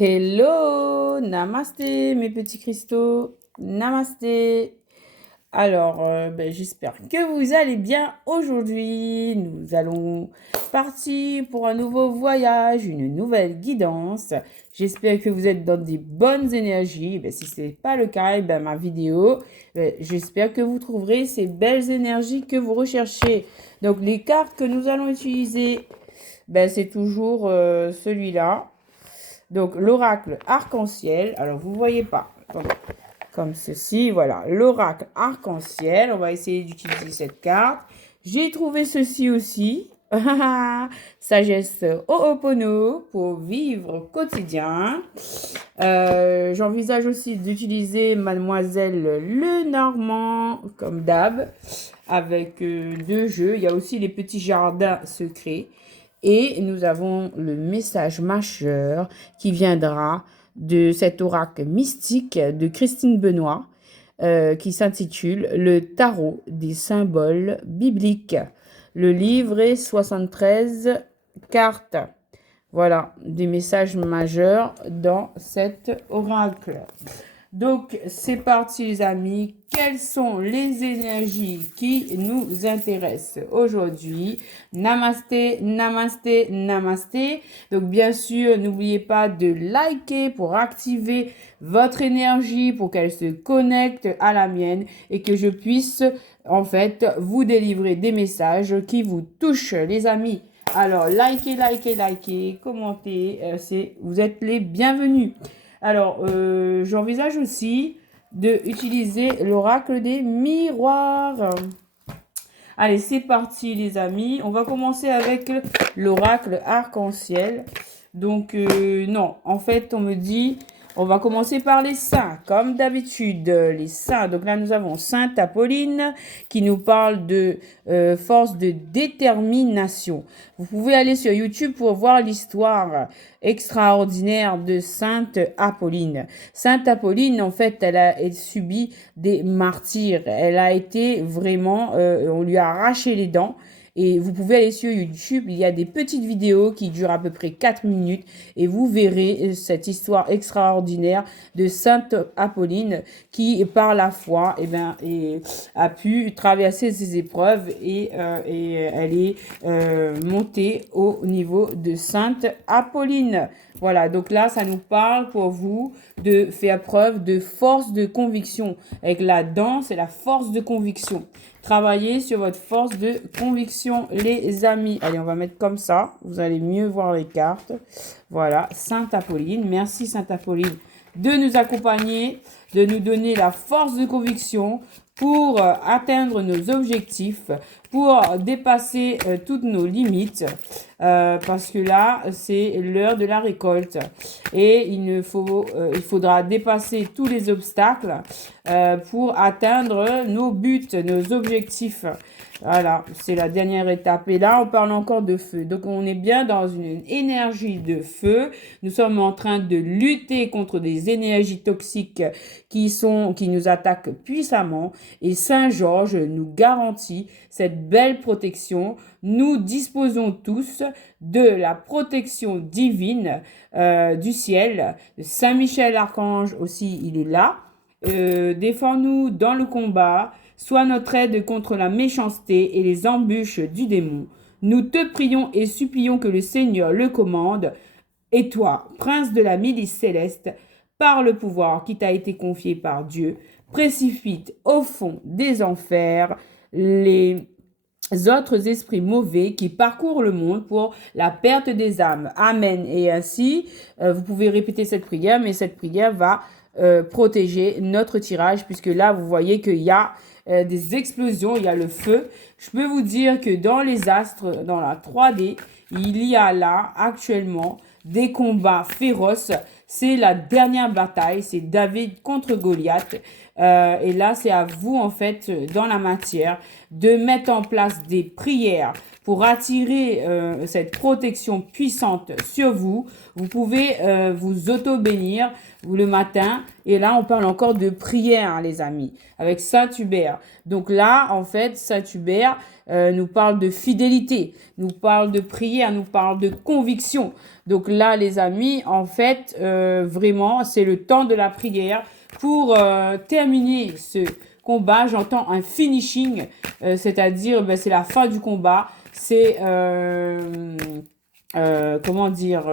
Hello, namasté mes petits cristaux, namasté. Alors, j'espère que vous allez bien aujourd'hui. Nous allons partir pour un nouveau voyage, une nouvelle guidance. J'espère que vous êtes dans des bonnes énergies. Si ce n'est pas le cas, ma vidéo, j'espère que vous trouverez ces belles énergies que vous recherchez. Donc, les cartes que nous allons utiliser, c'est toujours celui-là. Donc, l'oracle arc-en-ciel. Alors, vous ne voyez pas. Attendez. Comme ceci, voilà. L'oracle arc-en-ciel. On va essayer d'utiliser cette carte. J'ai trouvé ceci aussi. Sagesse Ho'opono pour vivre au quotidien. J'envisage aussi d'utiliser Mademoiselle Lenormand, comme d'hab, avec deux jeux. Il y a aussi les petits jardins secrets. Et nous avons le message majeur qui viendra de cet oracle mystique de Christine Benoît qui s'intitule Le tarot des symboles bibliques. Le livre est 73 cartes. Voilà, des messages majeurs dans cet oracle. Donc, c'est parti les amis. Quelles sont les énergies qui nous intéressent aujourd'hui? Namasté, namasté, namasté. Donc, bien sûr, n'oubliez pas de liker pour activer votre énergie, pour qu'elle se connecte à la mienne et que je puisse, en fait, vous délivrer des messages qui vous touchent, les amis. Alors, likez, commentez. Vous êtes les bienvenus. Alors, j'envisage aussi d'utiliser l'oracle des miroirs. Allez, c'est parti les amis. On va commencer avec l'oracle arc-en-ciel. Donc, non, en fait, on me dit, on va commencer par les saints, comme d'habitude. Les saints, donc là, nous avons Sainte Apolline qui nous parle de force de détermination. Vous pouvez aller sur YouTube pour voir l'histoire extraordinaire de Sainte Apolline. Sainte Apolline, en fait, elle subit des martyrs. Elle a été vraiment, on lui a arraché les dents. Et vous pouvez aller sur YouTube, il y a des petites vidéos qui durent à peu près 4 minutes et vous verrez cette histoire extraordinaire de Sainte Apolline qui, par la foi, a pu traverser ces épreuves et elle est montée au niveau de Sainte Apolline. Voilà, donc là, ça nous parle pour vous de faire preuve de force de conviction. Avec la danse et la force de conviction. Travaillez sur votre force de conviction, les amis. Allez, on va mettre comme ça. Vous allez mieux voir les cartes. Voilà, Sainte Apolline. Merci Sainte Apolline de nous accompagner, de nous donner la force de conviction pour atteindre nos objectifs, pour dépasser toutes nos limites, parce que là, c'est l'heure de la récolte. Et il faudra dépasser tous les obstacles pour atteindre nos buts, nos objectifs. Voilà, c'est la dernière étape. Et là, on parle encore de feu. Donc, on est bien dans une énergie de feu. Nous sommes en train de lutter contre des énergies toxiques qui nous attaquent puissamment. Et Saint Georges nous garantit cette belle protection. Nous disposons tous de la protection divine du ciel. Saint Michel Archange aussi, il est là. Défends-nous dans le combat. Sois notre aide contre la méchanceté et les embûches du démon. Nous te prions et supplions que le Seigneur le commande. Et toi, prince de la milice céleste, par le pouvoir qui t'a été confié par Dieu, précipite au fond des enfers les autres esprits mauvais qui parcourent le monde pour la perte des âmes. Amen. Et ainsi, vous pouvez répéter cette prière, mais cette prière va protéger notre tirage, puisque là, vous voyez qu'il y a des explosions, il y a le feu. Je peux vous dire que dans les astres, dans la 3D, il y a là actuellement des combats féroces. C'est la dernière bataille, c'est David contre Goliath. Et là, c'est à vous, en fait, dans la matière, de mettre en place des prières pour attirer cette protection puissante sur vous. Vous pouvez vous auto-bénir le matin. Et là, on parle encore de prière, les amis, avec Saint-Hubert. Donc là, en fait, Saint-Hubert nous parle de fidélité, nous parle de prière, nous parle de conviction. Donc là, les amis, en fait, vraiment, c'est le temps de la prière pour terminer ce combat. J'entends un finishing, c'est-à-dire, ben, c'est la fin du combat. C'est, comment dire,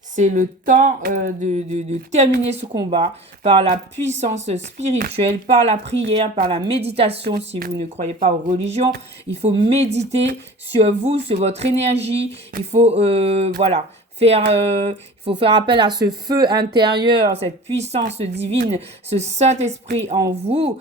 c'est le temps de terminer ce combat par la puissance spirituelle, par la prière, par la méditation. Si vous ne croyez pas aux religions, il faut méditer sur vous, sur votre énergie. Il faut, voilà, il faut faire appel à ce feu intérieur, cette puissance divine, ce Saint-Esprit en vous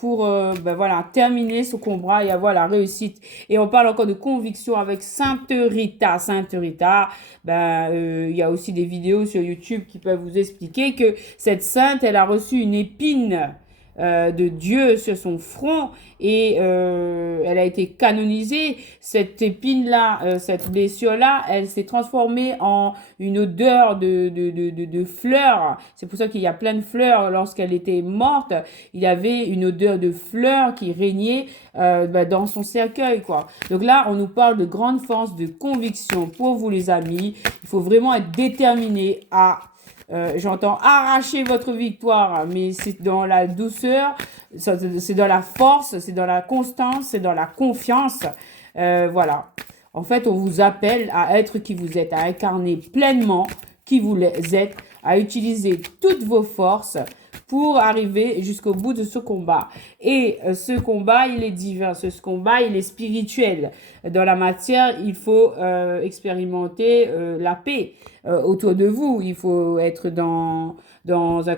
pour ben voilà, terminer ce combat et avoir la réussite. Et on parle encore de conviction avec Sainte Rita. Sainte Rita, ben, il y a aussi des vidéos sur YouTube qui peuvent vous expliquer que cette sainte, elle a reçu une épine de Dieu sur son front et elle a été canonisée. Cette épine-là, cette blessure-là, elle s'est transformée en une odeur de fleurs. C'est pour ça qu'il y a plein de fleurs. Lorsqu'elle était morte, il y avait une odeur de fleurs qui régnait dans son cercueil, quoi. Donc là, on nous parle de grande force, de conviction pour vous, les amis. Il faut vraiment être déterminé à j'entends arracher votre victoire, mais c'est dans la douceur, c'est dans la force, c'est dans la constance, c'est dans la confiance. Voilà. En fait, on vous appelle à être qui vous êtes, à incarner pleinement qui vous êtes, à utiliser toutes vos forces pour arriver jusqu'au bout de ce combat. Et ce combat, il est divin, ce combat, il est spirituel. Dans la matière, il faut expérimenter la paix autour de vous. Il faut être dans un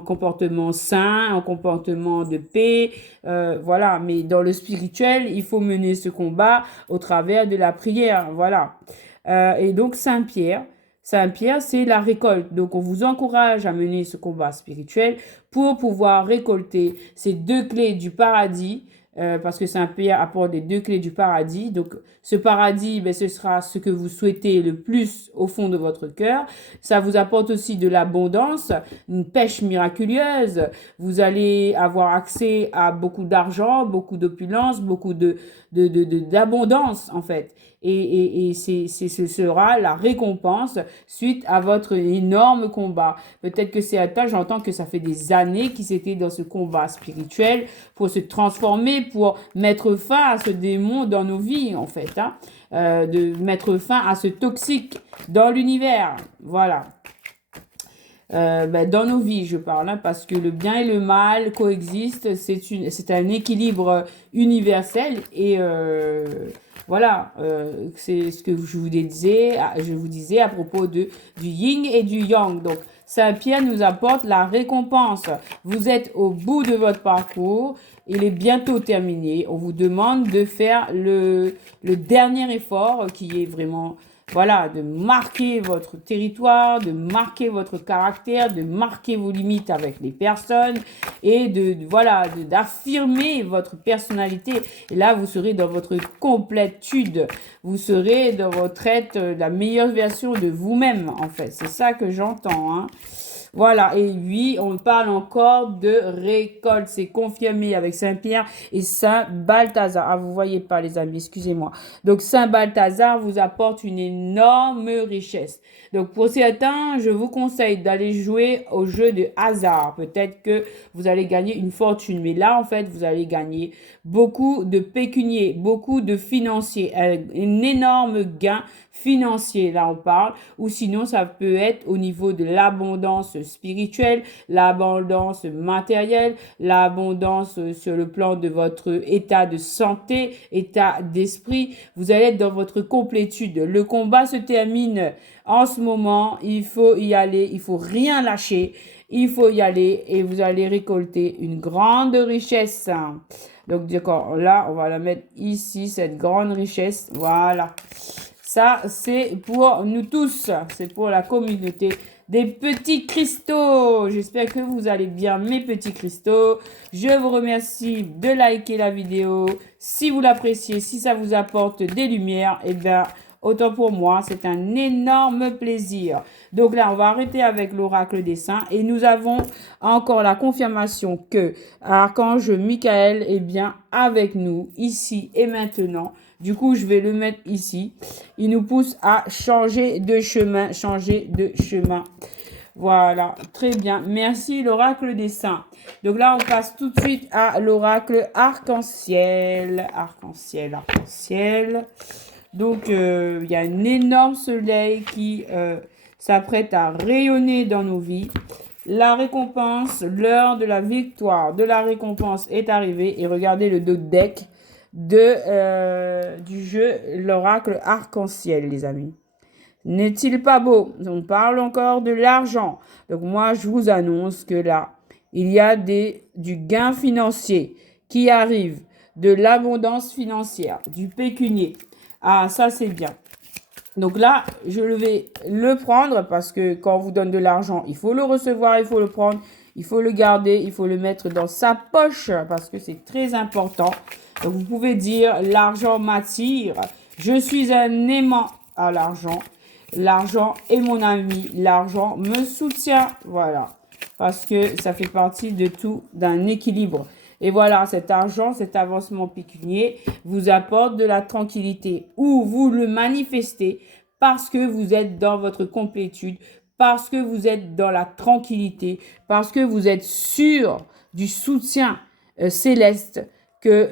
comportement sain, un comportement de paix, voilà. Mais dans le spirituel, il faut mener ce combat au travers de la prière, voilà. Et donc, Saint-Pierre, c'est la récolte. Donc, on vous encourage à mener ce combat spirituel pour pouvoir récolter ces deux clés du paradis, parce que Saint-Pierre apporte les deux clés du paradis. Donc, ce paradis, ben, ce sera ce que vous souhaitez le plus au fond de votre cœur. Ça vous apporte aussi de l'abondance, une pêche miraculeuse. Vous allez avoir accès à beaucoup d'argent, beaucoup d'opulence, beaucoup d'abondance, en fait. Et ce sera la récompense suite à votre énorme combat. Peut-être que c'est un tas, j'entends que ça fait des années qu'ils étaient dans ce combat spirituel pour se transformer, pour mettre fin à ce démon dans nos vies, en fait, hein, de mettre fin à ce toxique dans l'univers. Voilà. Dans nos vies, je parle, hein, parce que le bien et le mal coexistent. C'est un équilibre universel et voilà, c'est ce que je vous disais à propos du yin et du yang. Donc, Saint-Pierre nous apporte la récompense. Vous êtes au bout de votre parcours. Il est bientôt terminé. On vous demande de faire le dernier effort qui est vraiment, voilà, de marquer votre territoire, de marquer votre caractère, de marquer vos limites avec les personnes et d'affirmer votre personnalité. Et là, vous serez dans votre complétude. Vous serez dans votre être la meilleure version de vous-même, en fait. C'est ça que j'entends, hein. Voilà, et oui, on parle encore de récolte. C'est confirmé avec Saint-Pierre et Saint Balthazar. Ah, vous voyez pas, les amis, excusez-moi. Donc, Saint Balthazar vous apporte une énorme richesse. Donc, pour certains, je vous conseille d'aller jouer au jeu de hasard. Peut-être que vous allez gagner une fortune. Mais là, en fait, vous allez gagner beaucoup de pécunier, beaucoup de financier, un énorme gain financier, là on parle, ou sinon ça peut être au niveau de l'abondance spirituelle, l'abondance matérielle, l'abondance sur le plan de votre état de santé, état d'esprit. Vous allez être dans votre complétude. Le combat se termine en ce moment, il faut y aller, il faut rien lâcher, il faut y aller et vous allez récolter une grande richesse. Donc d'accord, là on va la mettre ici, cette grande richesse, voilà. Ça, c'est pour nous tous. C'est pour la communauté des petits cristaux. J'espère que vous allez bien, mes petits cristaux. Je vous remercie de liker la vidéo. Si vous l'appréciez, si ça vous apporte des lumières, eh bien, autant pour moi, c'est un énorme plaisir. Donc là, on va arrêter avec l'oracle des saints et nous avons encore la confirmation que Archange Michael est bien avec nous ici et maintenant. Du coup, je vais le mettre ici. Il nous pousse à changer de chemin, changer de chemin. Voilà, très bien. Merci l'oracle des saints. Donc là, on passe tout de suite à l'oracle arc-en-ciel. Arc-en-ciel, arc-en-ciel. Donc, il y a un énorme soleil qui s'apprête à rayonner dans nos vies. La récompense, l'heure de la victoire, de la récompense est arrivée. Et regardez le deck du jeu, l'oracle arc-en-ciel, les amis. N'est-il pas beau? On parle encore de l'argent. Donc moi, je vous annonce que là, il y a du gain financier qui arrive, de l'abondance financière, du pécunier. Ah, ça, c'est bien. Donc là, je vais le prendre parce que quand on vous donne de l'argent, il faut le recevoir, il faut le prendre, il faut le garder, il faut le mettre dans sa poche parce que c'est très important. Donc vous pouvez dire, l'argent m'attire, je suis un aimant à l'argent. L'argent est mon ami, l'argent me soutient, voilà, parce que ça fait partie de tout, d'un équilibre. Et voilà, cet argent, cet avancement pécunier vous apporte de la tranquillité ou vous le manifestez parce que vous êtes dans votre complétude, parce que vous êtes dans la tranquillité, parce que vous êtes sûr du soutien céleste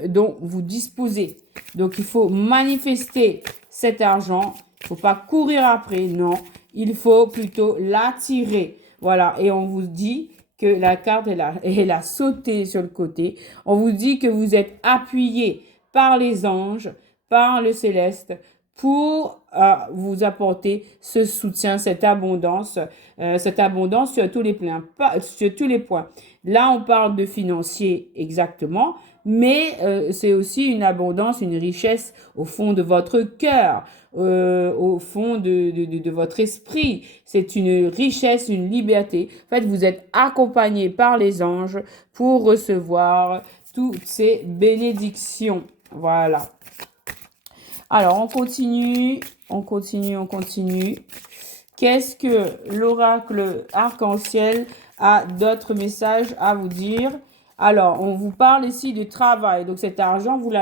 dont vous disposez. Donc, il faut manifester cet argent. Il ne faut pas courir après, non. Il faut plutôt l'attirer. Voilà, et on vous dit que la carte, elle a sauté sur le côté. On vous dit que vous êtes appuyé par les anges, par le céleste, pour vous apporter ce soutien, cette abondance sur tous les points. Sur tous les points. Là, on parle de financier exactement, mais c'est aussi une abondance, une richesse au fond de votre cœur, au fond de votre esprit. C'est une richesse, une liberté. En fait, vous êtes accompagné par les anges pour recevoir toutes ces bénédictions. Voilà. Alors, on continue. Qu'est-ce que l'oracle arc-en-ciel a d'autres messages à vous dire? Alors, on vous parle ici du travail. Donc, cet argent, vous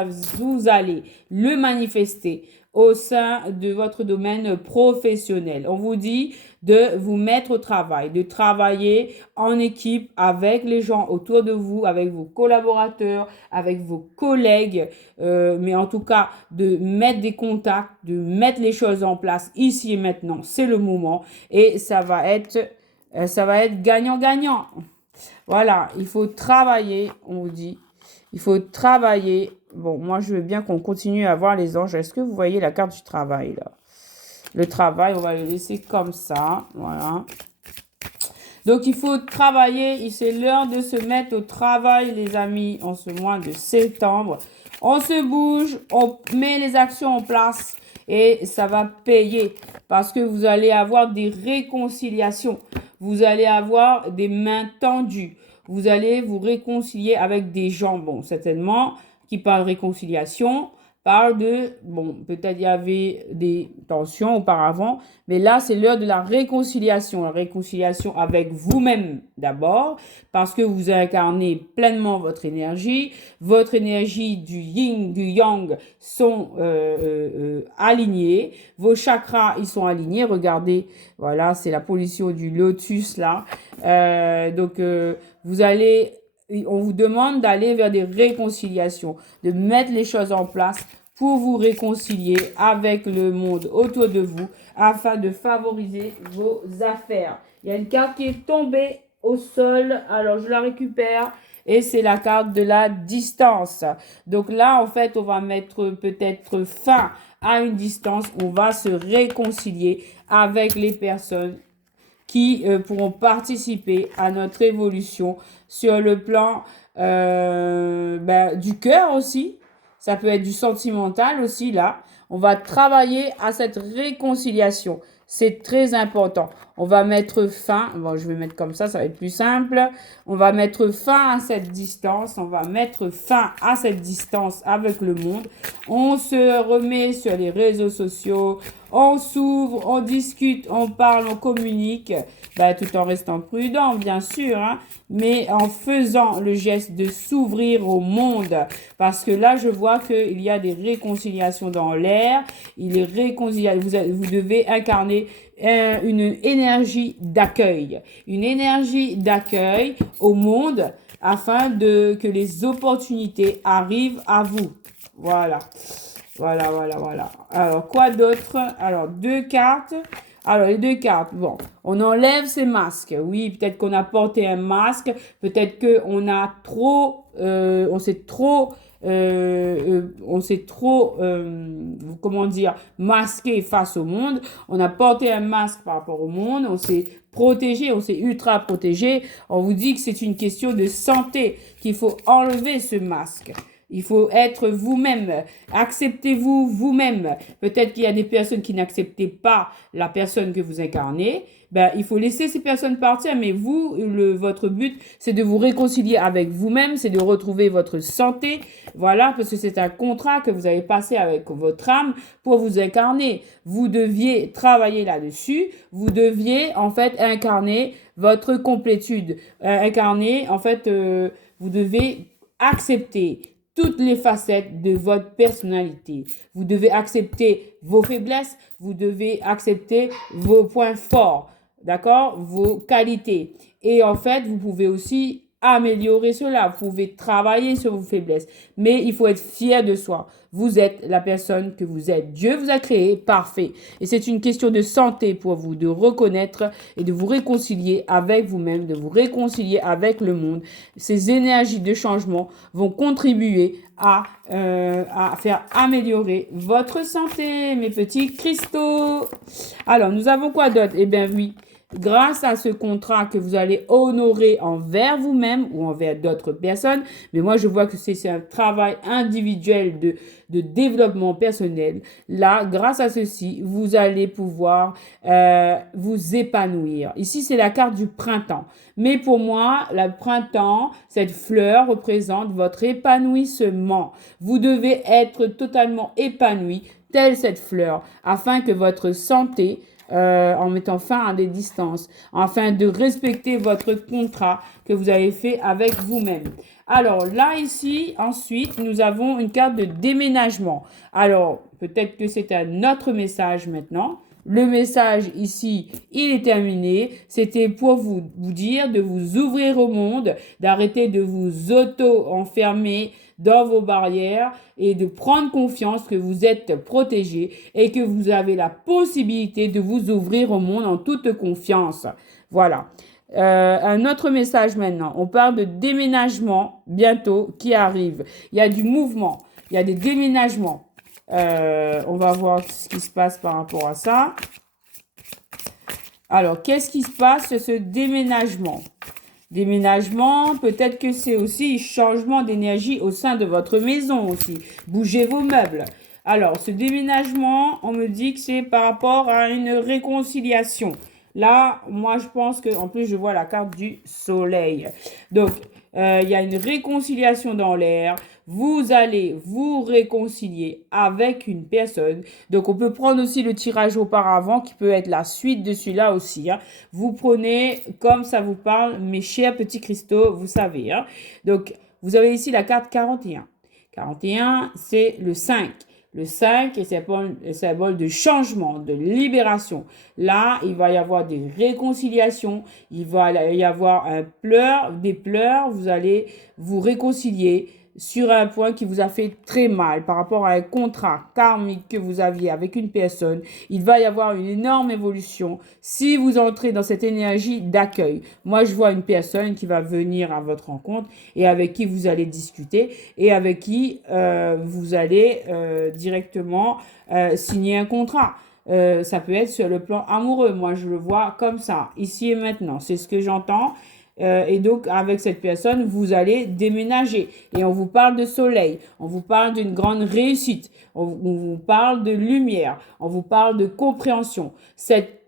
allez le manifester au sein de votre domaine professionnel. On vous dit de vous mettre au travail, de travailler en équipe avec les gens autour de vous, avec vos collaborateurs, avec vos collègues, mais en tout cas, de mettre des contacts, de mettre les choses en place ici et maintenant. C'est le moment et ça va être gagnant-gagnant. Voilà, il faut travailler, on vous dit. Il faut travailler. Bon, moi, je veux bien qu'on continue à voir les anges. Est-ce que vous voyez la carte du travail, là? Le travail, on va le laisser comme ça. Voilà. Donc, il faut travailler. C'est l'heure de se mettre au travail, les amis, en ce mois de septembre. On se bouge, on met les actions en place et ça va payer parce que vous allez avoir des réconciliations. Vous allez avoir des mains tendues. Vous allez vous réconcilier avec des gens, bon, certainement, qui parlent de réconciliation, parlent peut-être il y avait des tensions auparavant, mais là, c'est l'heure de la réconciliation avec vous-même d'abord, parce que vous incarnez pleinement votre énergie du yin, du yang sont alignés, vos chakras, ils sont alignés, regardez, voilà, c'est la position du lotus là, on vous demande d'aller vers des réconciliations, de mettre les choses en place pour vous réconcilier avec le monde autour de vous afin de favoriser vos affaires. Il y a une carte qui est tombée au sol, alors je la récupère et c'est la carte de la distance. Donc là, en fait, on va mettre peut-être fin à une distance, on va se réconcilier avec les personnes qui pourront participer à notre évolution sur le plan du cœur aussi. Ça peut être du sentimental aussi, là. On va travailler à cette réconciliation. C'est très important. On va mettre fin, bon, je vais mettre comme ça va être plus simple. On va mettre fin à cette distance. On va mettre fin à cette distance avec le monde. On se remet sur les réseaux sociaux. On s'ouvre, on discute, on parle, on communique, tout en restant prudent, bien sûr, hein, mais en faisant le geste de s'ouvrir au monde. Parce que là, je vois qu'il y a des réconciliations dans l'air. Il est réconcilié. Vous devez incarner une énergie d'accueil. Une énergie d'accueil au monde afin que les opportunités arrivent à vous. Voilà. Voilà. Alors, quoi d'autre? Alors, 2 cartes. Alors, les 2 cartes, bon, on enlève ces masques. Oui, peut-être qu'on a porté un masque. Peut-être qu'on a trop, comment dire, masqué face au monde. On a porté un masque par rapport au monde. On s'est protégé, on s'est ultra protégé. On vous dit que c'est une question de santé, qu'il faut enlever ce masque. Il faut être vous-même. Acceptez-vous vous-même. Peut-être qu'il y a des personnes qui n'acceptent pas la personne que vous incarnez. Il faut laisser ces personnes partir, mais vous, votre but, c'est de vous réconcilier avec vous-même, c'est de retrouver votre santé. Voilà, parce que c'est un contrat que vous avez passé avec votre âme pour vous incarner. Vous deviez travailler là-dessus. Vous deviez, en fait, incarner votre complétude. Vous devez accepter toutes les facettes de votre personnalité. Vous devez accepter vos faiblesses, vous devez accepter vos points forts, d'accord? Vos qualités. Et en fait, vous pouvez aussi améliorer cela. Vous pouvez travailler sur vos faiblesses. Mais il faut être fier de soi. Vous êtes la personne que vous êtes. Dieu vous a créé parfait. Et c'est une question de santé pour vous, de reconnaître et de vous réconcilier avec vous-même, de vous réconcilier avec le monde. Ces énergies de changement vont contribuer à faire améliorer votre santé, mes petits cristaux. Alors, nous avons quoi d'autre? Eh bien, oui. Grâce à ce contrat que vous allez honorer envers vous-même ou envers d'autres personnes, mais moi je vois que c'est un travail individuel de développement personnel. Là, grâce à ceci, vous allez pouvoir vous épanouir. Ici, c'est la carte du printemps. Mais pour moi, le printemps, cette fleur représente votre épanouissement. Vous devez être totalement épanoui, telle cette fleur, afin que votre santé en mettant fin à des distances, afin de respecter votre contrat que vous avez fait avec vous-même. Alors là, ici, ensuite, nous avons une carte de déménagement. Alors, peut-être que c'est un autre message maintenant. Le message ici, il est terminé. C'était pour vous dire de vous ouvrir au monde, d'arrêter de vous auto-enfermer dans vos barrières et de prendre confiance que vous êtes protégé et que vous avez la possibilité de vous ouvrir au monde en toute confiance. Voilà. Un autre message maintenant. On parle de déménagement bientôt qui arrive. Il y a du mouvement. Il y a des déménagements. On va voir ce qui se passe par rapport à ça. Alors, qu'est-ce qui se passe sur ce déménagement? Déménagement, peut-être que c'est aussi changement d'énergie au sein de votre maison aussi. Bougez vos meubles. Alors, ce déménagement, on me dit que c'est par rapport à une réconciliation. Là, moi, je pense que, en plus, je vois la carte du soleil. Donc, il y a une réconciliation dans l'air. Vous allez vous réconcilier avec une personne. Donc, on peut prendre aussi le tirage auparavant qui peut être la suite de celui-là aussi. Hein. Vous prenez comme ça vous parle, mes chers petits cristaux, vous savez. Hein. Donc, vous avez ici la carte 41. 41, c'est le 5. Le 5 est un symbole de changement, de libération. Là, il va y avoir des réconciliations, il va y avoir des pleurs, vous allez vous réconcilier sur un point qui vous a fait très mal par rapport à un contrat karmique que vous aviez avec une personne. Il va y avoir une énorme évolution si vous entrez dans cette énergie d'accueil. Moi, je vois une personne qui va venir à votre rencontre et avec qui vous allez discuter et avec qui vous allez directement signer un contrat. Ça peut être sur le plan amoureux. Moi, je le vois comme ça, ici et maintenant. C'est ce que j'entends. Et donc, avec cette personne, vous allez déménager. Et on vous parle de soleil, on vous parle d'une grande réussite, on vous parle de lumière, on vous parle de compréhension. Cette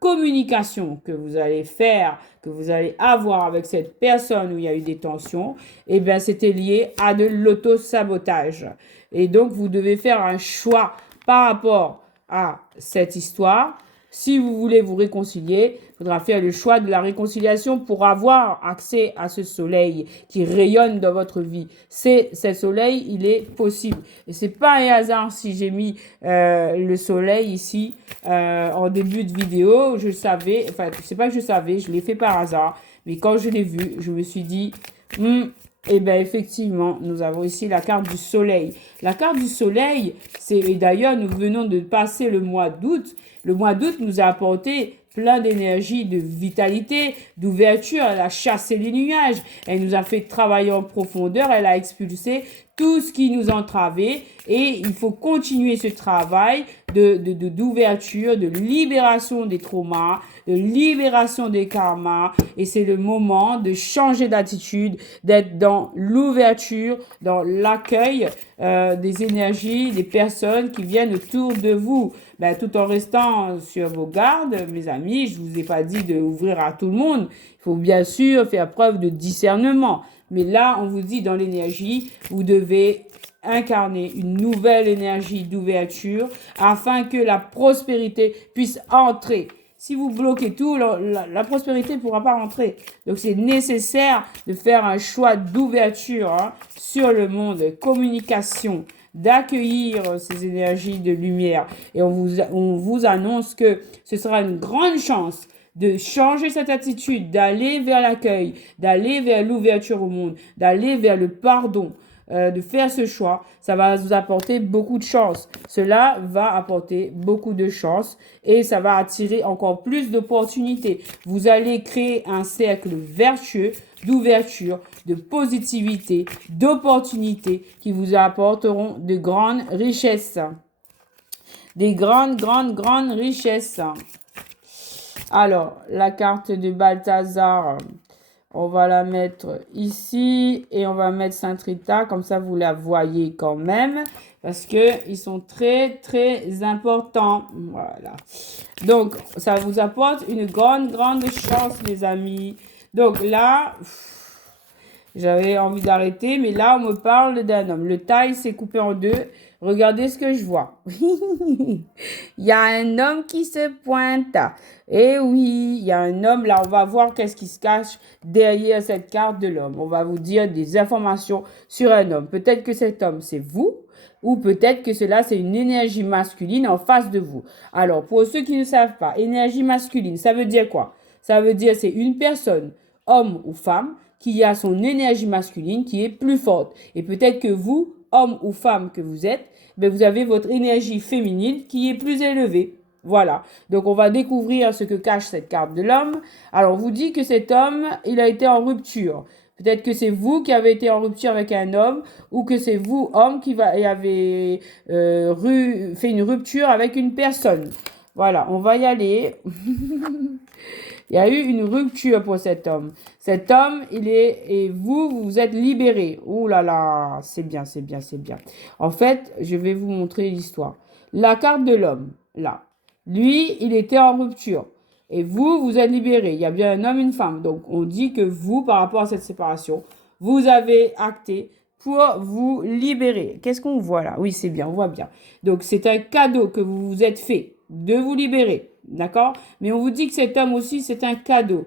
communication que vous allez faire, que vous allez avoir avec cette personne où il y a eu des tensions, eh bien, c'était lié à de l'auto-sabotage. Et donc, vous devez faire un choix par rapport à cette histoire. Si vous voulez vous réconcilier, il faudra faire le choix de la réconciliation pour avoir accès à ce soleil qui rayonne dans votre vie. Ce soleil, il est possible. Et c'est pas un hasard si j'ai mis le soleil ici en début de vidéo. Je savais, enfin, c'est pas que je savais, je l'ai fait par hasard. Mais quand je l'ai vu, je me suis dit, eh bien, effectivement, nous avons ici la carte du soleil. La carte du soleil, et d'ailleurs, nous venons de passer le mois d'août. Le mois d'août nous a apporté plein d'énergie, de vitalité, d'ouverture. Elle a chassé les nuages. Elle nous a fait travailler en profondeur. Elle a expulsé tout ce qui nous entravait. Et il faut continuer ce travail d'ouverture, de libération des traumas, de libération des karmas. Et c'est le moment de changer d'attitude, d'être dans l'ouverture, dans l'accueil des énergies, des personnes qui viennent autour de vous. Ben, tout en restant sur vos gardes, mes amis, je vous ai pas dit d'ouvrir à tout le monde. Il faut bien sûr faire preuve de discernement. Mais là, on vous dit dans l'énergie, vous devez incarner une nouvelle énergie d'ouverture afin que la prospérité puisse entrer. Si vous bloquez tout, la prospérité ne pourra pas rentrer. Donc, c'est nécessaire de faire un choix d'ouverture sur le monde, communication, d'accueillir ces énergies de lumière. Et on vous annonce que ce sera une grande chance de changer cette attitude, d'aller vers l'accueil, d'aller vers l'ouverture au monde, d'aller vers le pardon, de faire ce choix. Ça va vous apporter beaucoup de chance. Cela va apporter beaucoup de chance et ça va attirer encore plus d'opportunités. Vous allez créer un cercle vertueux d'ouverture, de positivité, d'opportunités qui vous apporteront de grandes richesses. Des grandes richesses. Alors, la carte de Balthazar, on va la mettre ici et on va mettre Saint Rita, comme ça vous la voyez quand même, parce que ils sont très importants. Voilà. Donc, ça vous apporte une grande chance, les amis. Donc là, j'avais envie d'arrêter, mais là, on me parle d'un homme. Le taille s'est coupé en deux. Regardez ce que je vois. Il y a un homme qui se pointe. Eh oui, il y a un homme. Là, on va voir qu'est-ce qui se cache derrière cette carte de l'homme. On va vous dire des informations sur un homme. Peut-être que cet homme, c'est vous. Ou peut-être que cela, c'est une énergie masculine en face de vous. Alors, pour ceux qui ne savent pas, énergie masculine, ça veut dire quoi? Ça veut dire c'est une personne, homme ou femme, qui a son énergie masculine qui est plus forte. Et peut-être que vous, homme ou femme que vous êtes, ben vous avez votre énergie féminine qui est plus élevée. Voilà. Donc, on va découvrir ce que cache cette carte de l'homme. Alors, on vous dit que cet homme, il a été en rupture. Peut-être que c'est vous qui avez été en rupture avec un homme ou que c'est vous, homme, qui avez fait une rupture avec une personne. Voilà, on va y aller. Il y a eu une rupture pour cet homme. Cet homme, et vous vous êtes libérés. Ouh là là, c'est bien. En fait, je vais vous montrer l'histoire. La carte de l'homme, là. Lui, il était en rupture. Et vous êtes libérés. Il y a bien un homme et une femme. Donc, on dit que vous, par rapport à cette séparation, vous avez acté pour vous libérer. Qu'est-ce qu'on voit là? Oui, c'est bien, on voit bien. Donc, c'est un cadeau que vous vous êtes fait de vous libérer. D'accord? Mais on vous dit que cet homme aussi, c'est un cadeau.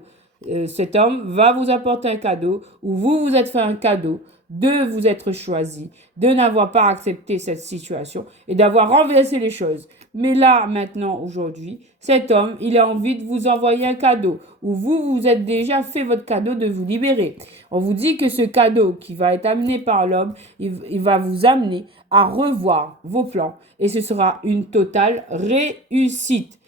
Cet homme va vous apporter un cadeau ou vous vous êtes fait un cadeau de vous être choisi, de n'avoir pas accepté cette situation et d'avoir renversé les choses. Mais là, maintenant, aujourd'hui, cet homme, il a envie de vous envoyer un cadeau ou vous êtes déjà fait votre cadeau de vous libérer. On vous dit que ce cadeau qui va être amené par l'homme, il va vous amener à revoir vos plans et ce sera une totale réussite.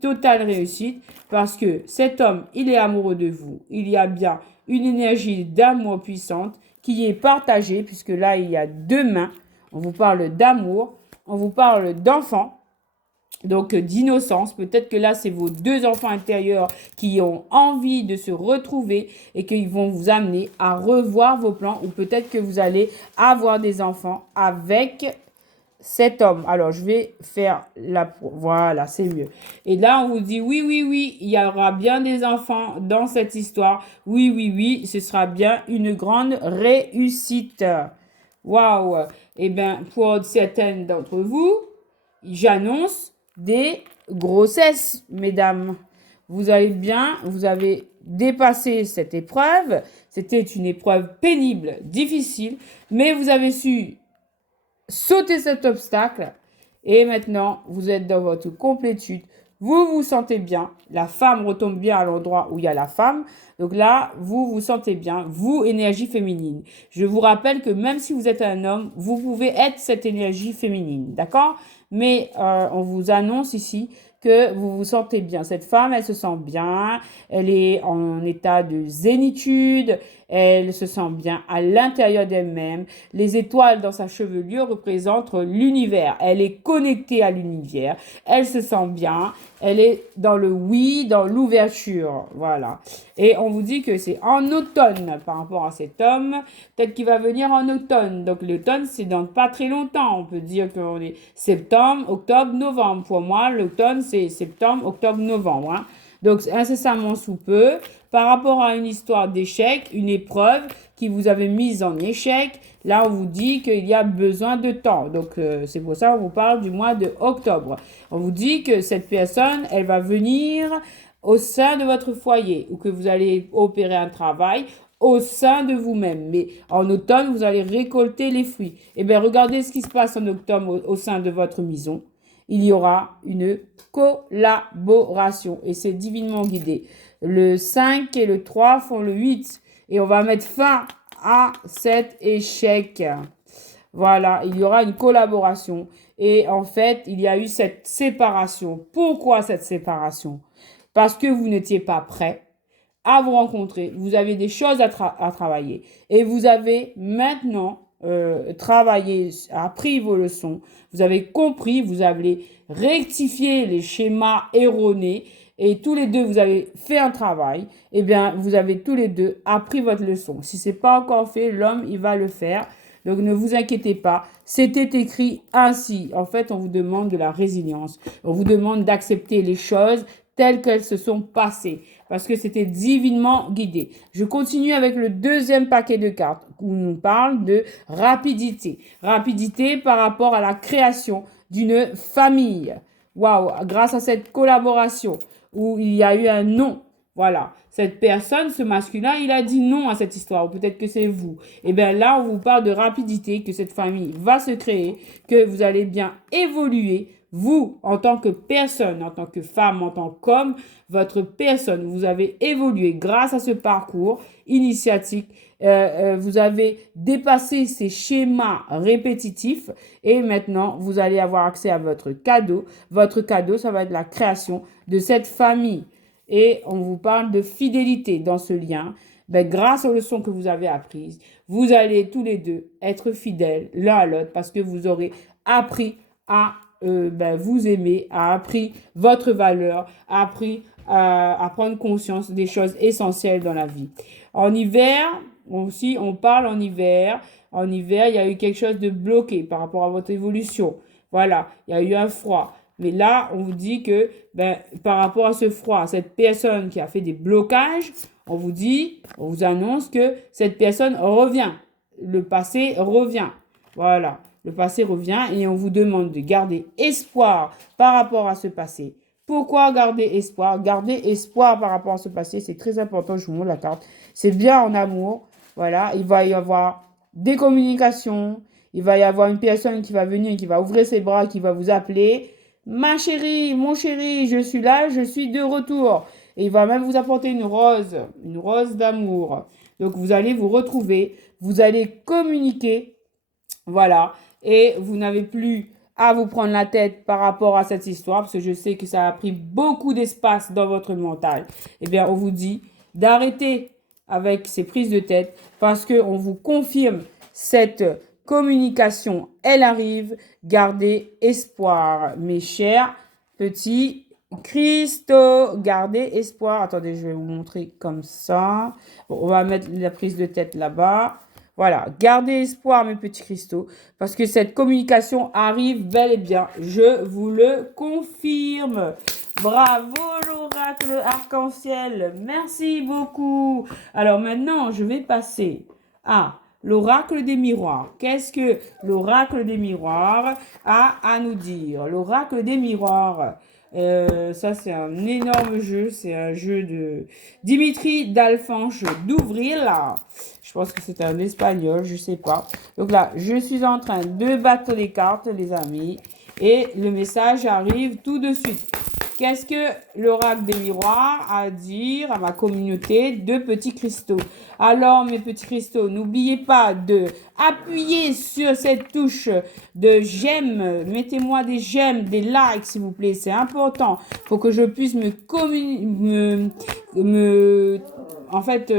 Totale réussite, parce que cet homme, il est amoureux de vous. Il y a bien une énergie d'amour puissante qui est partagée, puisque là, il y a deux mains. On vous parle d'amour, on vous parle d'enfants, donc d'innocence. Peut-être que là, c'est vos deux enfants intérieurs qui ont envie de se retrouver et qu'ils vont vous amener à revoir vos plans, ou peut-être que vous allez avoir des enfants avec cet homme. Alors, je vais faire voilà, c'est mieux. Et là, on vous dit, oui, oui, oui, il y aura bien des enfants dans cette histoire. Oui, oui, oui, ce sera bien une grande réussite. Waouh! Eh bien, pour certaines d'entre vous, j'annonce des grossesses, mesdames. Vous allez bien, vous avez dépassé cette épreuve. C'était une épreuve pénible, difficile, mais vous avez su sauter cet obstacle et maintenant vous êtes dans votre complétude. Vous vous sentez bien. La femme retombe bien à l'endroit où il y a la femme. Donc là, vous vous sentez bien. Vous, énergie féminine. Je vous rappelle que même si vous êtes un homme, vous pouvez être cette énergie féminine. D'accord? Mais on vous annonce ici que vous vous sentez bien. Cette femme, elle se sent bien. Elle est en état de zénitude. Elle se sent bien à l'intérieur d'elle-même. Les étoiles dans sa chevelure représentent l'univers. Elle est connectée à l'univers. Elle se sent bien. Elle est dans le oui, dans l'ouverture. Voilà. Et on vous dit que c'est en automne par rapport à cet homme. Peut-être qu'il va venir en automne. Donc l'automne, c'est dans pas très longtemps. On peut dire qu'on est septembre, octobre, novembre. Pour moi, l'automne, c'est septembre, octobre, novembre. Hein. Donc incessamment sous peu, par rapport à une histoire d'échec, une épreuve qui vous avait mise en échec, là on vous dit qu'il y a besoin de temps. Donc c'est pour ça qu'on vous parle du mois de octobre. On vous dit que cette personne, elle va venir au sein de votre foyer ou que vous allez opérer un travail au sein de vous-même. Mais en automne, vous allez récolter les fruits. Eh bien, regardez ce qui se passe en octobre au sein de votre maison. Il y aura une collaboration et c'est divinement guidé. Le 5 et le 3 font le 8 et on va mettre fin à cet échec. Voilà, il y aura une collaboration et en fait, il y a eu cette séparation. Pourquoi cette séparation? Parce que vous n'étiez pas prêt à vous rencontrer. Vous avez des choses à travailler et vous avez maintenant travaillé, appris vos leçons. Vous avez compris, vous avez rectifié les schémas erronés et tous les deux, vous avez fait un travail. Eh bien, vous avez tous les deux appris votre leçon. Si c'est pas encore fait, l'homme, il va le faire. Donc ne vous inquiétez pas, c'était écrit ainsi. En fait, on vous demande de la résilience. On vous demande d'accepter les choses telles qu'elles se sont passées parce que c'était divinement guidé. Je continue avec le deuxième paquet de cartes où on parle de rapidité. Rapidité par rapport à la création d'une famille. Waouh, grâce à cette collaboration où il y a eu un non. Voilà, cette personne, ce masculin, il a dit non à cette histoire, ou peut-être que c'est vous. Et bien là, on vous parle de rapidité, que cette famille va se créer, que vous allez bien évoluer, vous, en tant que personne, en tant que femme, en tant qu'homme, votre personne, vous avez évolué grâce à ce parcours initiatique. Vous avez dépassé ces schémas répétitifs et maintenant, vous allez avoir accès à votre cadeau. Votre cadeau, ça va être la création de cette famille. Et on vous parle de fidélité dans ce lien. Ben, grâce aux leçons que vous avez apprises, vous allez tous les deux être fidèles l'un à l'autre parce que vous aurez appris à vous aimer, a appris votre valeur, a appris à prendre conscience des choses essentielles dans la vie. En hiver, aussi, on parle en hiver. En hiver, il y a eu quelque chose de bloqué par rapport à votre évolution. Voilà, il y a eu un froid. Mais là, on vous dit que par rapport à ce froid, cette personne qui a fait des blocages, on vous dit, on vous annonce que cette personne revient. Le passé revient. Voilà. Le passé revient et on vous demande de garder espoir par rapport à ce passé. Pourquoi garder espoir? Garder espoir par rapport à ce passé, c'est très important. Je vous montre la carte. C'est bien en amour. Voilà, il va y avoir des communications. Il va y avoir une personne qui va venir, qui va ouvrir ses bras, qui va vous appeler. Ma chérie, mon chéri, je suis là, je suis de retour. Et il va même vous apporter une rose d'amour. Donc vous allez vous retrouver, vous allez communiquer. Voilà. Et vous n'avez plus à vous prendre la tête par rapport à cette histoire, parce que je sais que ça a pris beaucoup d'espace dans votre mental. Eh bien, on vous dit d'arrêter avec ces prises de tête, parce qu'on vous confirme cette communication, elle arrive. Gardez espoir, mes chers petits cristaux. Gardez espoir. Attendez, je vais vous montrer comme ça. Bon, on va mettre la prise de tête là-bas. Voilà, gardez espoir, mes petits cristaux, parce que cette communication arrive bel et bien. Je vous le confirme. Bravo, l'oracle arc-en-ciel. Merci beaucoup. Alors maintenant, je vais passer à l'oracle des miroirs. Qu'est-ce que l'oracle des miroirs a à nous dire? L'oracle des miroirs. Ça, c'est un énorme jeu. C'est un jeu de Dimitri Dalfanche d'Ouvril. Je pense que c'est un espagnol, je sais pas. Donc là, je suis en train de battre les cartes, les amis. Et le message arrive tout de suite. Qu'est-ce que l'oracle des miroirs a à dire à ma communauté de petits cristaux? Alors, mes petits cristaux, n'oubliez pas de appuyer sur cette touche de j'aime. Mettez-moi des j'aime, des likes, s'il vous plaît. C'est important pour que je puisse en fait,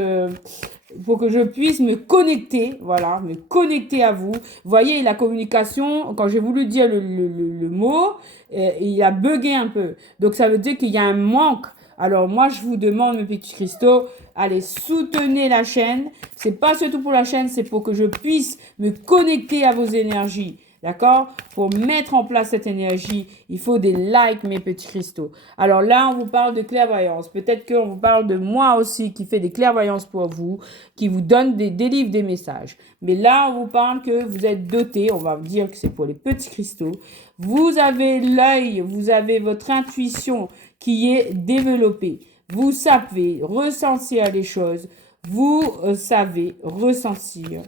pour que je puisse me connecter, voilà, me connecter à vous. Vous voyez, la communication, quand j'ai voulu dire le mot, il a bugué un peu. Donc, ça veut dire qu'il y a un manque. Alors, moi, je vous demande, mes petits cristaux, allez, soutenez la chaîne. C'est pas surtout pour la chaîne, c'est pour que je puisse me connecter à vos énergies. D'accord? Pour mettre en place cette énergie, il faut des likes, mes petits cristaux. Alors là, on vous parle de clairvoyance. Peut-être qu'on vous parle de moi aussi qui fait des clairvoyances pour vous, qui vous donne délivre des messages. Mais là, on vous parle que vous êtes doté, on va vous dire que c'est pour les petits cristaux. Vous avez l'œil, vous avez votre intuition qui est développée. Vous savez ressentir les choses. Vous savez ressentir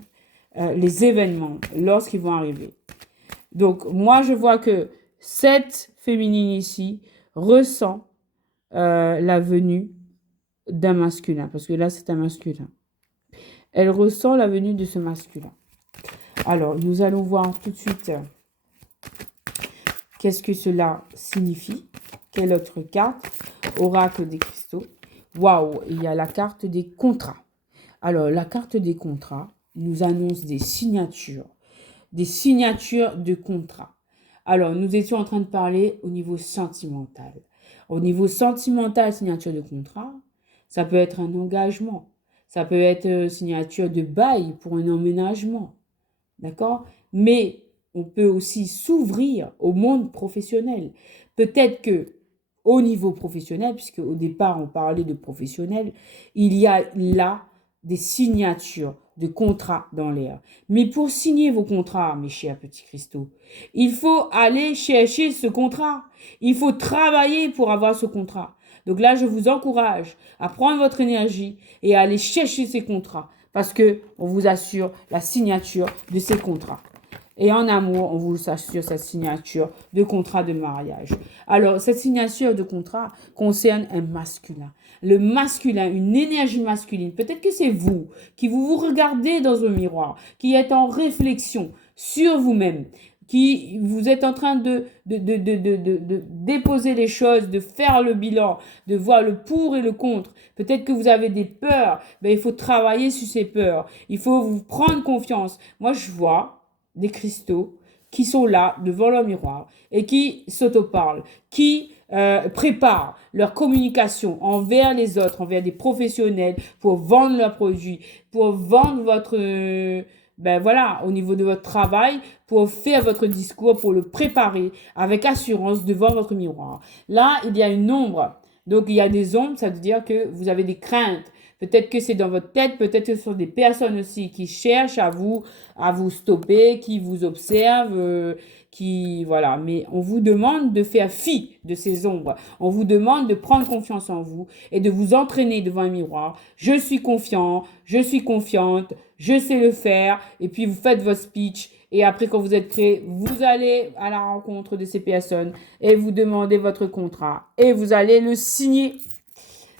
les événements lorsqu'ils vont arriver. Donc, moi, je vois que cette féminine ici ressent la venue d'un masculin. Parce que là, c'est un masculin. Elle ressent la venue de ce masculin. Alors, nous allons voir tout de suite qu'est-ce que cela signifie. Quelle autre carte? Oracle des cristaux. Waouh, il y a la carte des contrats. Alors, la carte des contrats nous annonce des signatures de contrats. Alors, nous étions en train de parler au niveau sentimental. Au niveau sentimental, signature de contrat, ça peut être un engagement. Ça peut être signature de bail pour un emménagement. D'accord? Mais on peut aussi s'ouvrir au monde professionnel. Peut-être que au niveau professionnel, puisque au départ on parlait de professionnel, il y a là des signatures de contrats dans l'air. Mais pour signer vos contrats, mes chers petits cristaux, il faut aller chercher ce contrat. Il faut travailler pour avoir ce contrat. Donc là, je vous encourage à prendre votre énergie et à aller chercher ces contrats parce que on vous assure la signature de ces contrats. Et en amour, on vous assure cette signature de contrat de mariage. Alors, cette signature de contrat concerne un masculin. Le masculin, une énergie masculine. Peut-être que c'est vous, qui vous regardez dans un miroir, qui êtes en réflexion sur vous-même, qui vous êtes en train de déposer les choses, de faire le bilan, de voir le pour et le contre. Peut-être que vous avez des peurs. Il faut travailler sur ces peurs. Il faut vous prendre confiance. Moi, je vois des cristaux qui sont là devant leur miroir et qui s'auto-parlent, qui préparent leur communication envers les autres, envers des professionnels pour vendre leurs produits, pour vendre votre... au niveau de votre travail, pour faire votre discours, pour le préparer avec assurance devant votre miroir. Là, il y a une ombre. Donc, il y a des ombres, ça veut dire que vous avez des craintes. Peut-être que c'est dans votre tête, peut-être que ce sont des personnes aussi qui cherchent à vous stopper, qui vous observent, voilà. Mais on vous demande de faire fi de ces ombres. On vous demande de prendre confiance en vous et de vous entraîner devant un miroir. Je suis confiant, je suis confiante, je sais le faire. Et puis vous faites votre speech. Et après, quand vous êtes prêt, vous allez à la rencontre de ces personnes et vous demandez votre contrat. Et vous allez le signer.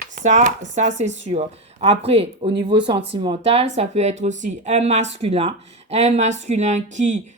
Ça c'est sûr. Après, au niveau sentimental, ça peut être aussi un masculin qui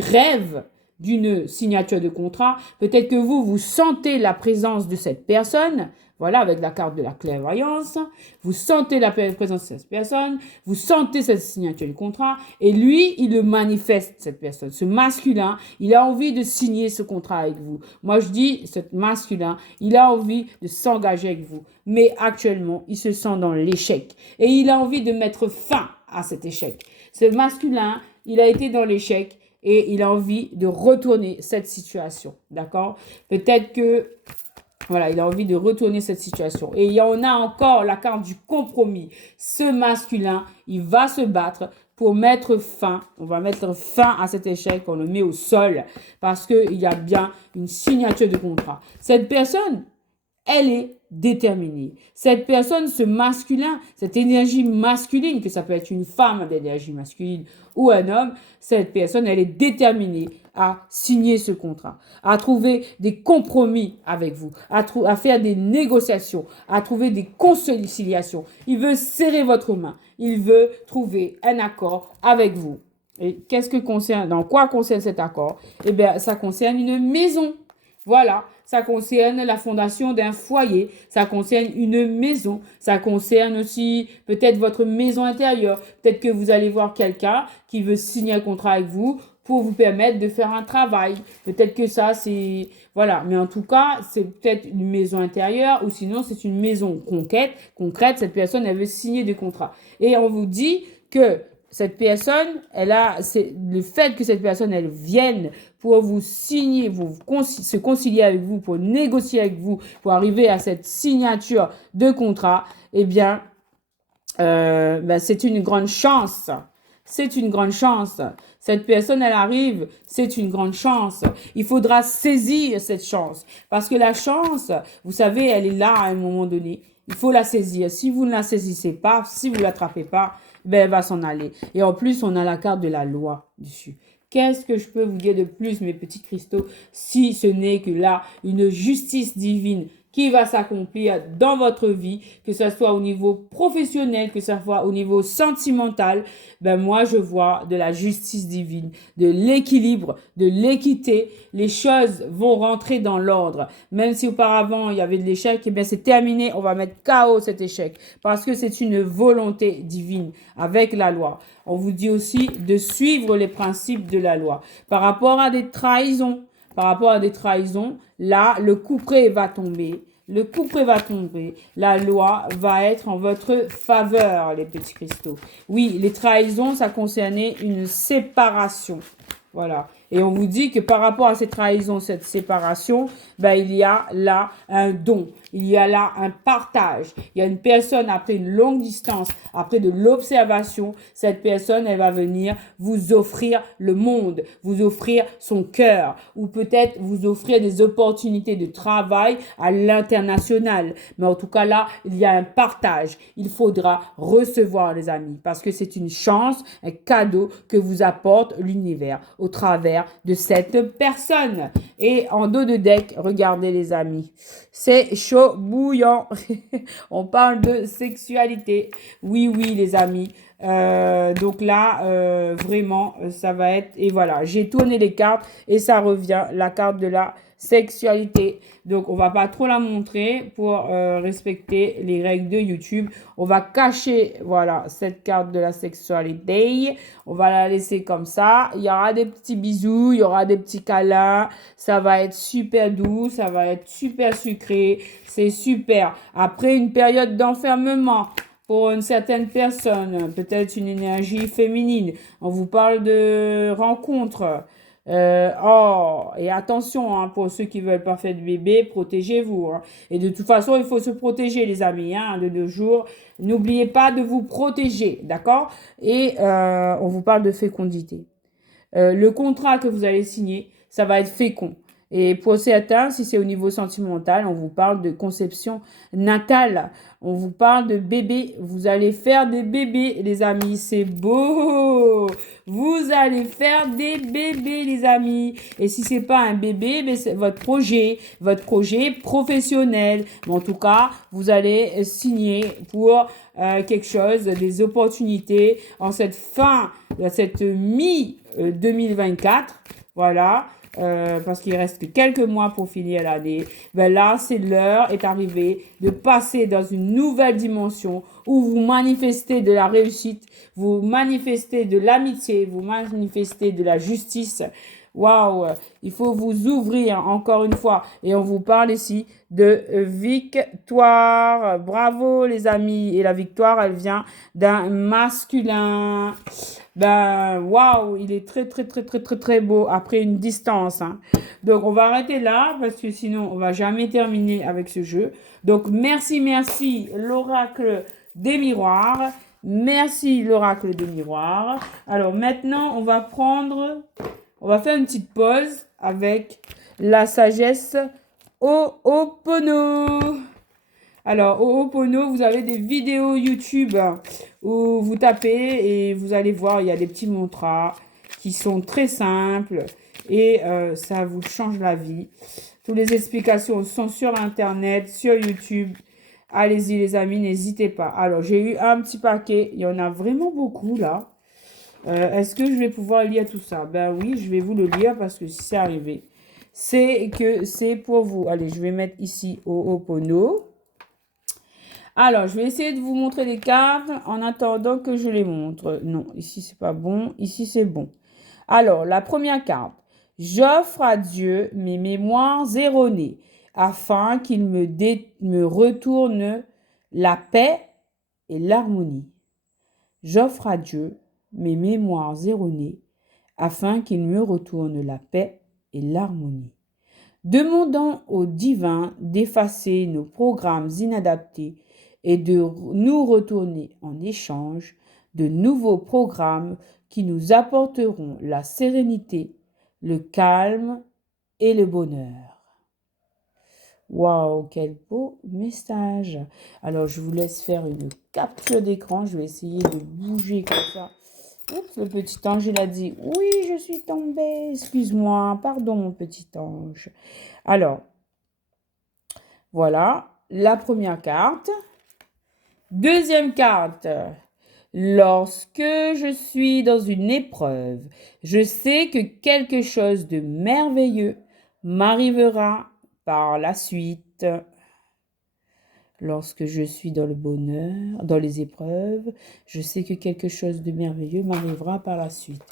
rêve d'une signature de contrat. Peut-être que vous sentez la présence de cette personne. Voilà, avec la carte de la clairvoyance, vous sentez la présence de cette personne, vous sentez cette signature du contrat, et lui, il le manifeste, cette personne. Ce masculin, il a envie de signer ce contrat avec vous. Moi, je dis, ce masculin, il a envie de s'engager avec vous. Mais actuellement, il se sent dans l'échec. Et il a envie de mettre fin à cet échec. Ce masculin, il a été dans l'échec et il a envie de retourner cette situation. D'accord? Peut-être que voilà, il a envie de retourner cette situation. Et il y en a encore la carte du compromis. Ce masculin, il va se battre pour mettre fin. On va mettre fin à cet échec. On le met au sol parce qu'il y a bien une signature de contrat. Cette personne, elle est déterminée. Cette personne, ce masculin, cette énergie masculine, que ça peut être une femme d'énergie masculine ou un homme, cette personne, elle est déterminée à signer ce contrat, à trouver des compromis avec vous, à faire des négociations, à trouver des conciliations. Il veut serrer votre main. Il veut trouver un accord avec vous. Et dans quoi concerne cet accord? Eh bien, ça concerne une maison. Voilà, ça concerne la fondation d'un foyer, ça concerne une maison, ça concerne aussi peut-être votre maison intérieure. Peut-être que vous allez voir quelqu'un qui veut signer un contrat avec vous pour vous permettre de faire un travail. Peut-être que ça, c'est... Voilà, mais en tout cas, c'est peut-être une maison intérieure ou sinon, c'est une maison concrète. Cette personne, elle veut signer des contrats. Et on vous dit que cette personne, c'est le fait que cette personne, elle vienne pour vous signer, se concilier avec vous, pour négocier avec vous, pour arriver à cette signature de contrat, eh bien, c'est une grande chance. C'est une grande chance. Cette personne, elle arrive, c'est une grande chance. Il faudra saisir cette chance. Parce que la chance, vous savez, elle est là à un moment donné. Il faut la saisir. Si vous ne la saisissez pas, si vous ne l'attrapez pas, ben, elle va s'en aller. Et en plus, on a la carte de la loi dessus. Qu'est-ce que je peux vous dire de plus, mes petits cristaux, si ce n'est que là, une justice divine qui va s'accomplir dans votre vie, que ce soit au niveau professionnel, que ce soit au niveau sentimental, ben moi je vois de la justice divine, de l'équilibre, de l'équité. Les choses vont rentrer dans l'ordre. Même si auparavant il y avait de l'échec, eh bien c'est terminé, on va mettre KO cet échec parce que c'est une volonté divine avec la loi. On vous dit aussi de suivre les principes de la loi. Par rapport à des trahisons, là, le couperet va tomber. La loi va être en votre faveur, les petits cristaux. Oui, les trahisons, ça concernait une séparation. Voilà. Et on vous dit que par rapport à cette trahison, cette séparation, ben, il y a là un don. Il y a là un partage. Il y a une personne, après une longue distance, après de l'observation, cette personne, elle va venir vous offrir le monde, vous offrir son cœur, ou peut-être vous offrir des opportunités de travail à l'international. Mais en tout cas, là, il y a un partage. Il faudra recevoir, les amis, parce que c'est une chance, un cadeau que vous apporte l'univers au travers de cette personne. Et en dos de deck, regardez les amis, c'est chaud bouillant. On parle de sexualité. Oui, les amis. Donc là, vraiment, ça va être... Et voilà, j'ai tourné les cartes et ça revient, la carte de la sexualité. Donc, on va pas trop la montrer pour respecter les règles de YouTube. On va cacher, voilà, cette carte de la sexualité. On va la laisser comme ça. Il y aura des petits bisous, il y aura des petits câlins. Ça va être super doux, ça va être super sucré. C'est super. Après une période d'enfermement, pour une certaine personne, peut-être une énergie féminine. On vous parle de rencontres. Et attention, hein, pour ceux qui veulent pas faire de bébé, protégez-vous. Hein. Et de toute façon, il faut se protéger, les amis, hein, de 2 jours. N'oubliez pas de vous protéger, d'accord? Et on vous parle de fécondité. Le contrat que vous allez signer, ça va être fécond. Et pour certains, si c'est au niveau sentimental, on vous parle de conception natale. On vous parle de bébé. Vous allez faire des bébés, les amis. C'est beau. Vous allez faire des bébés, les amis. Et si c'est pas un bébé, mais c'est votre projet professionnel. Mais en tout cas, vous allez signer pour quelque chose, des opportunités en cette mi 2024. Voilà. parce qu'il reste que quelques mois pour finir l'année, ben là, c'est l'heure est arrivée de passer dans une nouvelle dimension où vous manifestez de la réussite, vous manifestez de l'amitié, vous manifestez de la justice. Waouh, il faut vous ouvrir encore une fois. Et on vous parle ici de victoire. Bravo les amis. Et la victoire, elle vient d'un masculin. Ben, waouh, il est très, très, très, très, très, très beau après une distance. Hein. Donc, on va arrêter là parce que sinon, on va jamais terminer avec ce jeu. Donc, merci, merci, l'oracle des miroirs. Merci, l'oracle des miroirs. Alors, maintenant, on va faire une petite pause avec la sagesse Ho'opono. Alors, Ho'opono, vous avez des vidéos YouTube où vous tapez et vous allez voir, il y a des petits mantras qui sont très simples et ça vous change la vie. Toutes les explications sont sur Internet, sur YouTube. Allez-y les amis, n'hésitez pas. Alors, j'ai eu un petit paquet. Il y en a vraiment beaucoup là. Est-ce que je vais pouvoir lire tout ça? Ben oui, je vais vous le lire parce que si c'est arrivé, c'est que c'est pour vous. Allez, je vais mettre ici Ho'opono. Alors, je vais essayer de vous montrer les cartes en attendant que je les montre. Non, ici, c'est pas bon. Ici, c'est bon. Alors, la première carte. J'offre à Dieu mes mémoires erronées afin qu'il me retourne la paix et l'harmonie. J'offre à Dieu mes mémoires erronées afin qu'il me retourne la paix et l'harmonie. Demandons au divin d'effacer nos programmes inadaptés et de nous retourner en échange de nouveaux programmes qui nous apporteront la sérénité, le calme et le bonheur. Waouh, quel beau message! Alors, je vous laisse faire une capture d'écran. Je vais essayer de bouger comme ça. Oups, le petit ange, il a dit « Oui, je suis tombé. Excuse-moi. Pardon, mon petit ange. » Alors, voilà la première carte. Deuxième carte. Lorsque je suis dans une épreuve, je sais que quelque chose de merveilleux m'arrivera par la suite. Lorsque je suis dans le bonheur, dans les épreuves, je sais que quelque chose de merveilleux m'arrivera par la suite.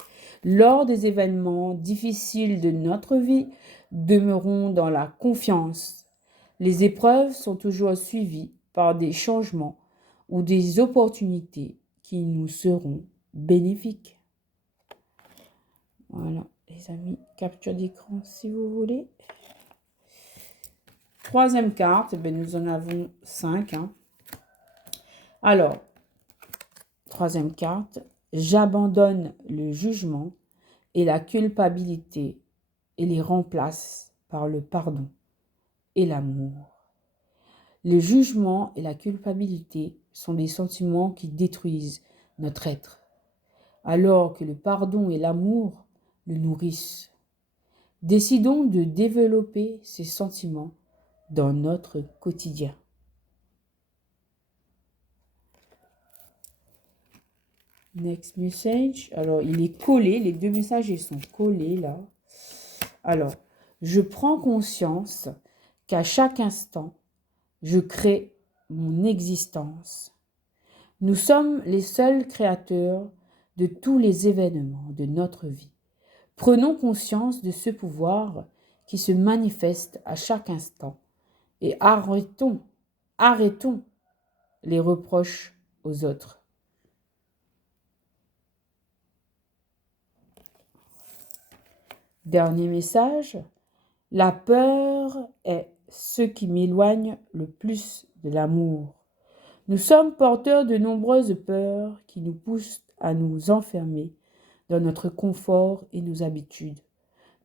Lors des événements difficiles de notre vie, demeurons dans la confiance. Les épreuves sont toujours suivies par des changements ou des opportunités qui nous seront bénéfiques. Voilà, les amis, capture d'écran si vous voulez. Troisième carte, ben nous en avons 5. Hein. Alors, troisième carte, j'abandonne le jugement et la culpabilité et les remplace par le pardon et l'amour. Le jugement et la culpabilité sont des sentiments qui détruisent notre être, alors que le pardon et l'amour le nourrissent. Décidons de développer ces sentiments dans notre quotidien. Next message. Alors, il est collé. Les deux messages, ils sont collés là. Alors, je prends conscience qu'à chaque instant, je crée mon existence. Nous sommes les seuls créateurs de tous les événements de notre vie. Prenons conscience de ce pouvoir qui se manifeste à chaque instant et arrêtons les reproches aux autres. Dernier message, la peur est ce qui m'éloigne le plus de l'amour. Nous sommes porteurs de nombreuses peurs qui nous poussent à nous enfermer dans notre confort et nos habitudes,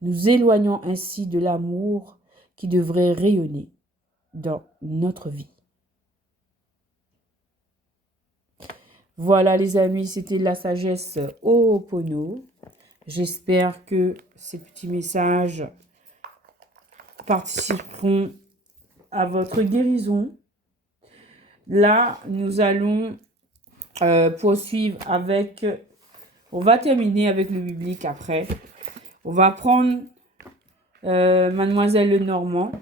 nous éloignant ainsi de l'amour qui devrait rayonner dans notre vie. Voilà les amis, c'était la sagesse Ho'opono. J'espère que ces petits messages participeront à votre guérison. Là, nous allons poursuivre avec... On va terminer avec le biblique après. On va prendre Mademoiselle Lenormand.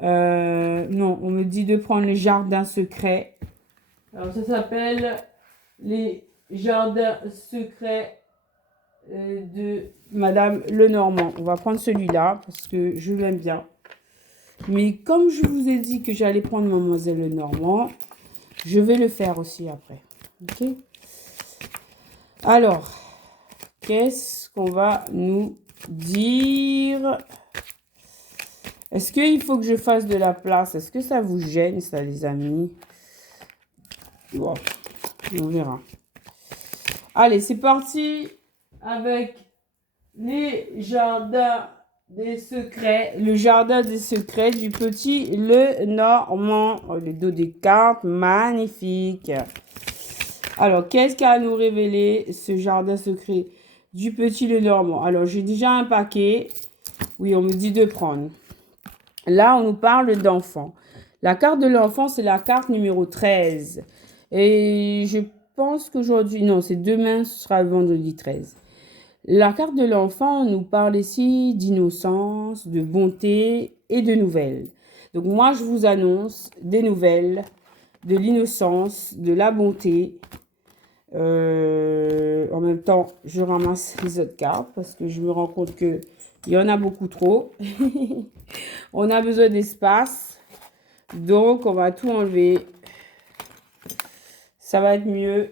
Non, on me dit de prendre les jardins secrets. Alors, ça s'appelle les jardins secrets de Madame Lenormand. On va prendre celui-là parce que je l'aime bien. Mais comme je vous ai dit que j'allais prendre Mademoiselle Lenormand, je vais le faire aussi après. Ok? Alors, qu'est-ce qu'on va nous dire? Est-ce qu'il faut que je fasse de la place? Est-ce que ça vous gêne, ça, les amis? Bon, on verra. Allez, c'est parti avec les jardins des secrets. Le jardin des secrets du petit Lenormand. Oh, le dos des cartes, magnifique. Alors, qu'est-ce qu'a à nous révéler ce jardin secret du petit Lenormand? Alors, j'ai déjà un paquet. Oui, on me dit de prendre. Là, on nous parle d'enfant. La carte de l'enfant, c'est la carte numéro 13. Et je pense qu'aujourd'hui, non, c'est demain, ce sera le vendredi 13. La carte de l'enfant nous parle ici d'innocence, de bonté et de nouvelles. Donc moi, je vous annonce des nouvelles, de l'innocence, de la bonté. En même temps, je ramasse les autres cartes parce que je me rends compte qu'il y en a beaucoup trop. On a besoin d'espace. Donc, on va tout enlever. Ça va être mieux.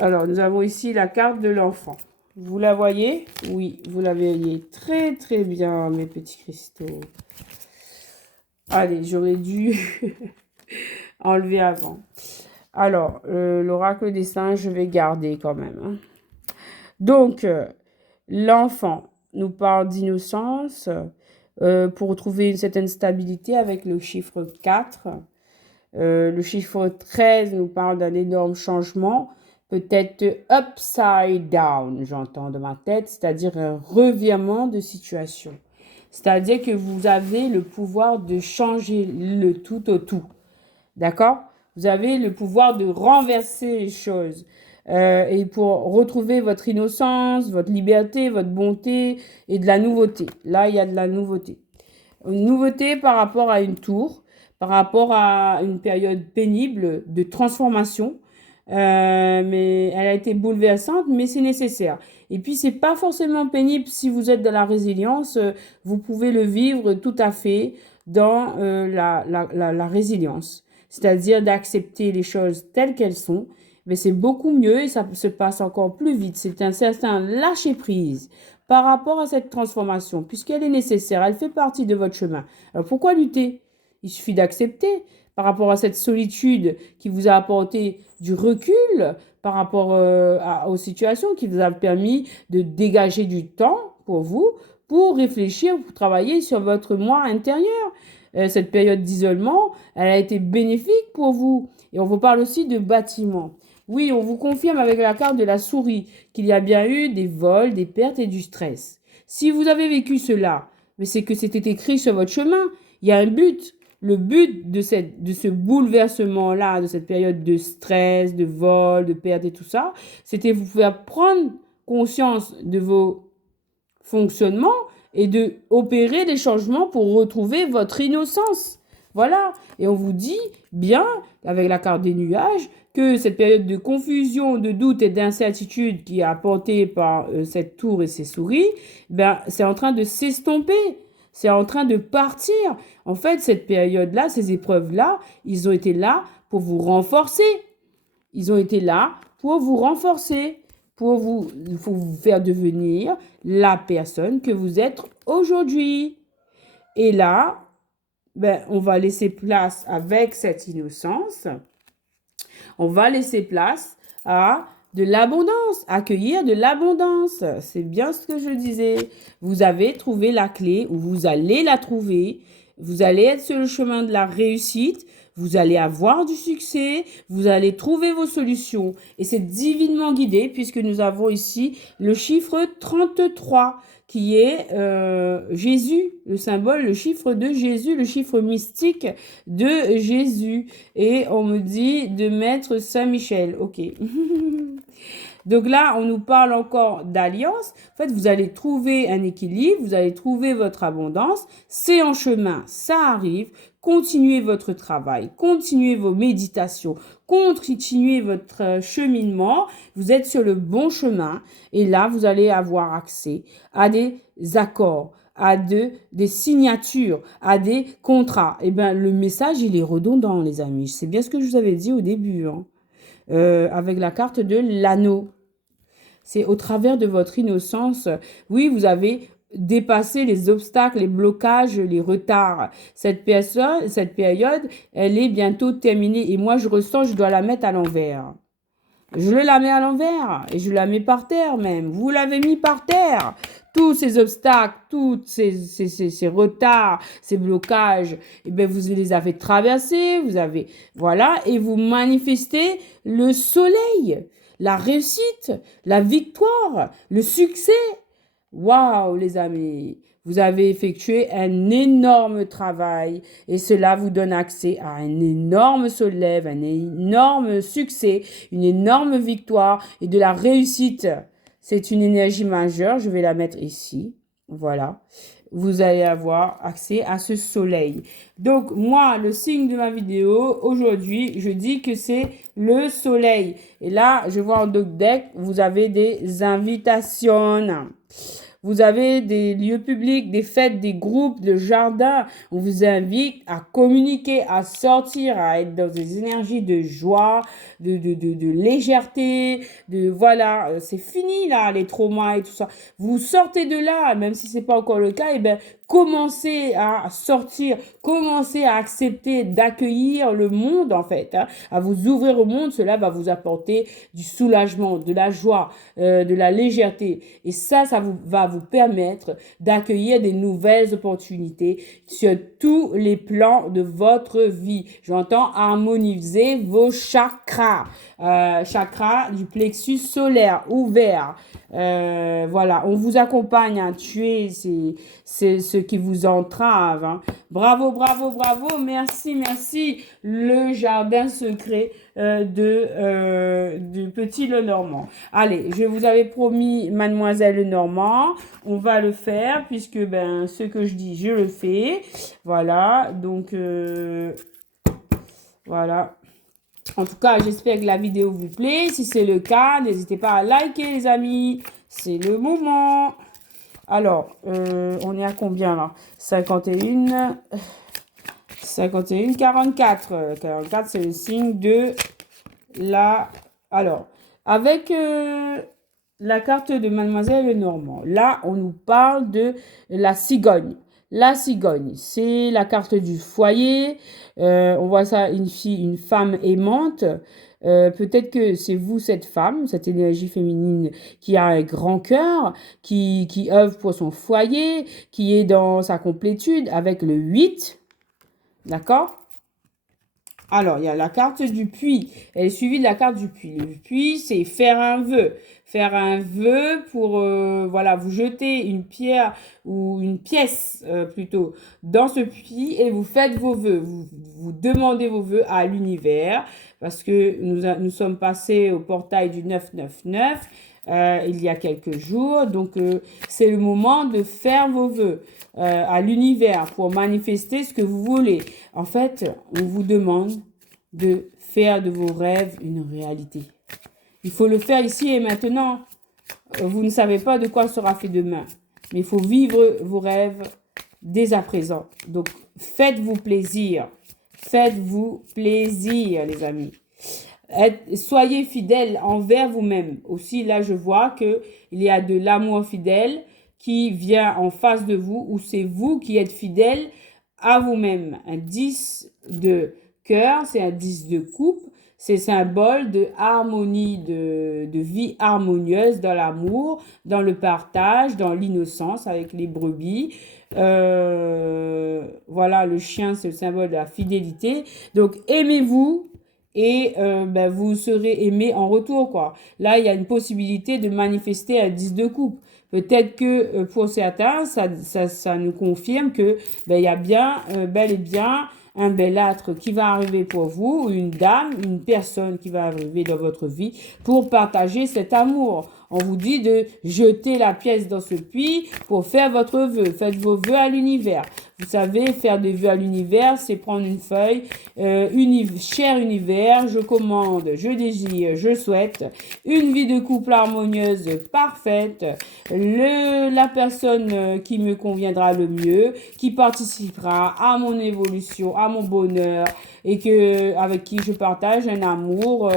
Alors, nous avons ici la carte de l'enfant. Vous la voyez? Oui, vous la voyez très, très bien, mes petits cristaux. Allez, j'aurais dû enlever avant. Alors, l'oracle des singes, je vais garder quand même. Hein. Donc, l'enfant nous parle d'innocence pour trouver une certaine stabilité avec le chiffre 4. Le chiffre 13 nous parle d'un énorme changement, peut-être upside down, j'entends de ma tête, c'est-à-dire un revirement de situation. C'est-à-dire que vous avez le pouvoir de changer le tout au tout. D'accord? Vous avez le pouvoir de renverser les choses. Et pour retrouver votre innocence, votre liberté, votre bonté et de la nouveauté. Là, il y a de la nouveauté. Une nouveauté par rapport à une tour, par rapport à une période pénible de transformation. Mais elle a été bouleversante, mais c'est nécessaire. Et puis, c'est pas forcément pénible si vous êtes dans la résilience. Vous pouvez le vivre tout à fait dans la résilience. C'est-à-dire d'accepter les choses telles qu'elles sont. Mais c'est beaucoup mieux et ça se passe encore plus vite. C'est un certain lâcher-prise par rapport à cette transformation, puisqu'elle est nécessaire, elle fait partie de votre chemin. Alors pourquoi lutter? Il suffit d'accepter par rapport à cette solitude qui vous a apporté du recul par rapport aux situations, qui vous a permis de dégager du temps pour vous, pour réfléchir, pour travailler sur votre moi intérieur. Cette période d'isolement, elle a été bénéfique pour vous. Et on vous parle aussi de bâtiments. Oui, on vous confirme avec la carte de la souris qu'il y a bien eu des vols, des pertes et du stress. Si vous avez vécu cela, mais c'est que c'était écrit sur votre chemin. Il y a un but. Le but de ce bouleversement-là, de cette période de stress, de vol, de perte et tout ça, c'était vous faire prendre conscience de vos fonctionnements et de opérer des changements pour retrouver votre innocence. Voilà. Et on vous dit bien, avec la carte des nuages, que cette période de confusion, de doute et d'incertitude qui est apportée par cette tour et ses souris, ben, c'est en train de s'estomper. C'est en train de partir. En fait, cette période-là, ces épreuves-là, ils ont été là pour vous renforcer. Ils ont été là pour vous renforcer, pour vous faire devenir la personne que vous êtes aujourd'hui. Et là, ben, on va laisser place avec cette innocence. On va laisser place à de l'abondance, accueillir de l'abondance. C'est bien ce que je disais. Vous avez trouvé la clé ou vous allez la trouver. Vous allez être sur le chemin de la réussite. Vous allez avoir du succès. Vous allez trouver vos solutions. Et c'est divinement guidé puisque nous avons ici le chiffre 33 qui est Jésus, le symbole, le chiffre de Jésus, le chiffre mystique de Jésus. Et on me dit de mettre Saint-Michel. Ok. Donc là, on nous parle encore d'alliance. En fait, vous allez trouver un équilibre, vous allez trouver votre abondance. C'est en chemin, ça arrive. Continuez votre travail, continuez vos méditations, continuez votre cheminement. Vous êtes sur le bon chemin et là, vous allez avoir accès à des accords, à des signatures, à des contrats. Eh bien, le message, il est redondant, les amis. C'est bien ce que je vous avais dit au début, hein. Avec la carte de l'anneau. C'est au travers de votre innocence. Oui, vous avez dépassé les obstacles, les blocages, les retards. Cette période, elle est bientôt terminée. Et moi, je ressens, je dois la mettre à l'envers. Je la mets à l'envers et je la mets par terre même. Vous l'avez mis par terre. Tous ces obstacles, tous ces retards, ces blocages, eh bien, vous les avez traversés, vous avez, voilà, et vous manifestez le soleil, la réussite, la victoire, le succès. Waouh, les amis, vous avez effectué un énorme travail et cela vous donne accès à un énorme soleil, un énorme succès, une énorme victoire et de la réussite. C'est une énergie majeure, je vais la mettre ici. Voilà. Vous allez avoir accès à ce soleil. Donc, moi, le signe de ma vidéo, aujourd'hui, je dis que c'est le soleil. Et là, je vois en deck, vous avez des invitations. Vous avez des lieux publics, des fêtes, des groupes, de jardins. On vous invite à communiquer, à sortir, à être dans des énergies de joie, de légèreté, voilà, c'est fini là, les traumas et tout ça. Vous sortez de là, même si c'est pas encore le cas, et ben commencez à sortir, commencez à accepter d'accueillir le monde en fait, hein, à vous ouvrir au monde. Cela va vous apporter du soulagement, de la joie, de la légèreté. Et ça va vous permettre d'accueillir des nouvelles opportunités sur tous les plans de votre vie. J'entends harmoniser vos chakras. Chakra du plexus solaire ouvert. Voilà, on vous accompagne à tuer ce qui vous entrave, hein. Bravo, bravo, bravo, merci, merci. Le jardin secret du petit Lenormand. Allez, je vous avais promis Mademoiselle Lenormand, on va le faire puisque ben ce que je dis, je le fais. Voilà, donc voilà. En tout cas, j'espère que la vidéo vous plaît. Si c'est le cas, n'hésitez pas à liker, les amis. C'est le moment. Alors, on est à combien là? 51, 44. 44, c'est le signe de la... Alors, avec la carte de Mademoiselle Lenormand, là, on nous parle de la cigogne. La cigogne, c'est la carte du foyer. On voit ça, une femme aimante. Peut-être que c'est vous, cette femme, cette énergie féminine qui a un grand cœur, qui œuvre pour son foyer, qui est dans sa complétude avec le 8. D'accord? Alors, il y a la carte du puits. Elle est suivie de la carte du puits. Le puits, c'est faire un vœu. Faire un vœu pour, voilà, vous jeter une pierre ou une pièce plutôt dans ce puits et vous faites vos vœux. Vous demandez vos vœux à l'univers parce que nous sommes passés au portail du 999 il y a quelques jours. Donc, c'est le moment de faire vos vœux à l'univers pour manifester ce que vous voulez. En fait, on vous demande de faire de vos rêves une réalité. Il faut le faire ici et maintenant. Vous ne savez pas de quoi sera fait demain. Mais il faut vivre vos rêves dès à présent. Donc, faites-vous plaisir. Faites-vous plaisir, les amis. Soyez fidèles envers vous-même. Aussi, là, je vois qu'il y a de l'amour fidèle qui vient en face de vous, ou c'est vous qui êtes fidèle à vous-même. Un 10 de cœur, c'est un 10 de coupe. C'est symbole de harmonie, de vie harmonieuse dans l'amour, dans le partage, dans l'innocence avec les brebis. Voilà, le chien, c'est le symbole de la fidélité. Donc, aimez-vous et ben, vous serez aimé en retour, quoi. Là, il y a une possibilité de manifester un 10 de coupe. Peut-être que pour certains, ça nous confirme que ben, il y a bien, bel et bien, un bellâtre qui va arriver pour vous, ou une dame, une personne qui va arriver dans votre vie pour partager cet amour. On vous dit de jeter la pièce dans ce puits pour faire votre vœu. Faites vos vœux à l'univers. Vous savez, faire des vœux à l'univers, c'est prendre une feuille. Cher univers, je commande, je désire, je souhaite une vie de couple harmonieuse, parfaite. La personne qui me conviendra le mieux, qui participera à mon évolution, à mon bonheur et avec qui je partage un amour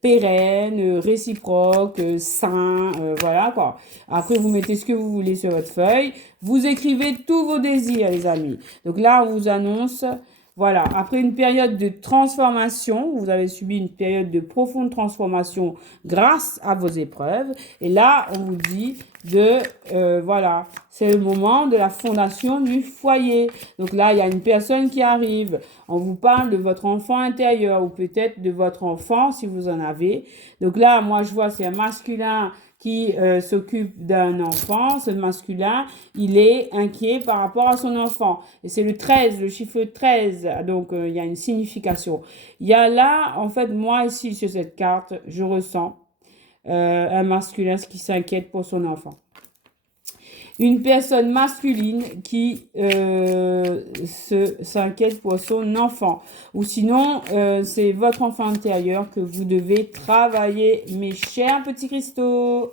pérenne, réciproque, sain, voilà quoi. Après, vous mettez ce que vous voulez sur votre feuille. Vous écrivez tous vos désirs, les amis. Donc là, on vous annonce, voilà, après une période de transformation, vous avez subi une période de profonde transformation grâce à vos épreuves. Et là, on vous dit voilà, c'est le moment de la fondation du foyer. Donc là, il y a une personne qui arrive. On vous parle de votre enfant intérieur ou peut-être de votre enfant si vous en avez. Donc là, moi, je vois, c'est un masculin qui s'occupe d'un enfant. Ce masculin, il est inquiet par rapport à son enfant. Et c'est le 13, le chiffre 13. Donc, il y a une signification. Il y a là, en fait, moi, ici, sur cette carte, je ressens un masculin qui s'inquiète pour son enfant. Une personne masculine qui s'inquiète pour son enfant. Ou sinon, c'est votre enfant intérieur que vous devez travailler, mes chers petits cristaux.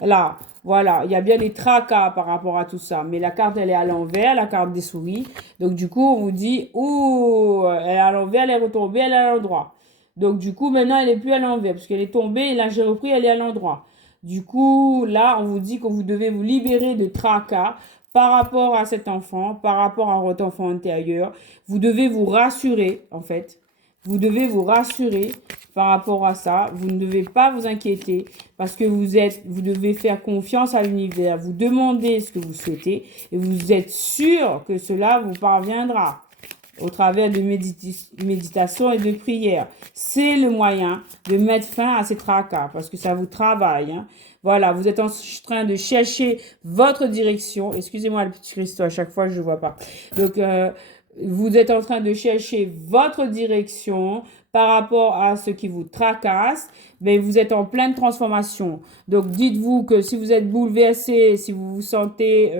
Là, voilà, il y a bien des tracas par rapport à tout ça. Mais la carte, elle est à l'envers, la carte des souris. Donc, du coup, on vous dit, elle est à l'envers, elle est retombée, elle est à l'endroit. Donc, du coup, maintenant, elle n'est plus à l'envers parce qu'elle est tombée et là, j'ai repris, elle est à l'endroit. Du coup, là, on vous dit que vous devez vous libérer de tracas par rapport à cet enfant, par rapport à votre enfant intérieur. Vous devez vous rassurer, en fait. Vous devez vous rassurer par rapport à ça. Vous ne devez pas vous inquiéter parce que vous devez faire confiance à l'univers. Vous demandez ce que vous souhaitez et vous êtes sûr que cela vous parviendra au travers de méditation et de prière. C'est le moyen de mettre fin à ces tracas parce que ça vous travaille. Hein. Voilà, vous êtes en train de chercher votre direction. Excusez-moi, le petit Christo, à chaque fois, je ne vois pas. Donc, vous êtes en train de chercher votre direction par rapport à ce qui vous tracasse, mais vous êtes en pleine transformation. Donc, dites-vous que si vous êtes bouleversé, si vous vous sentez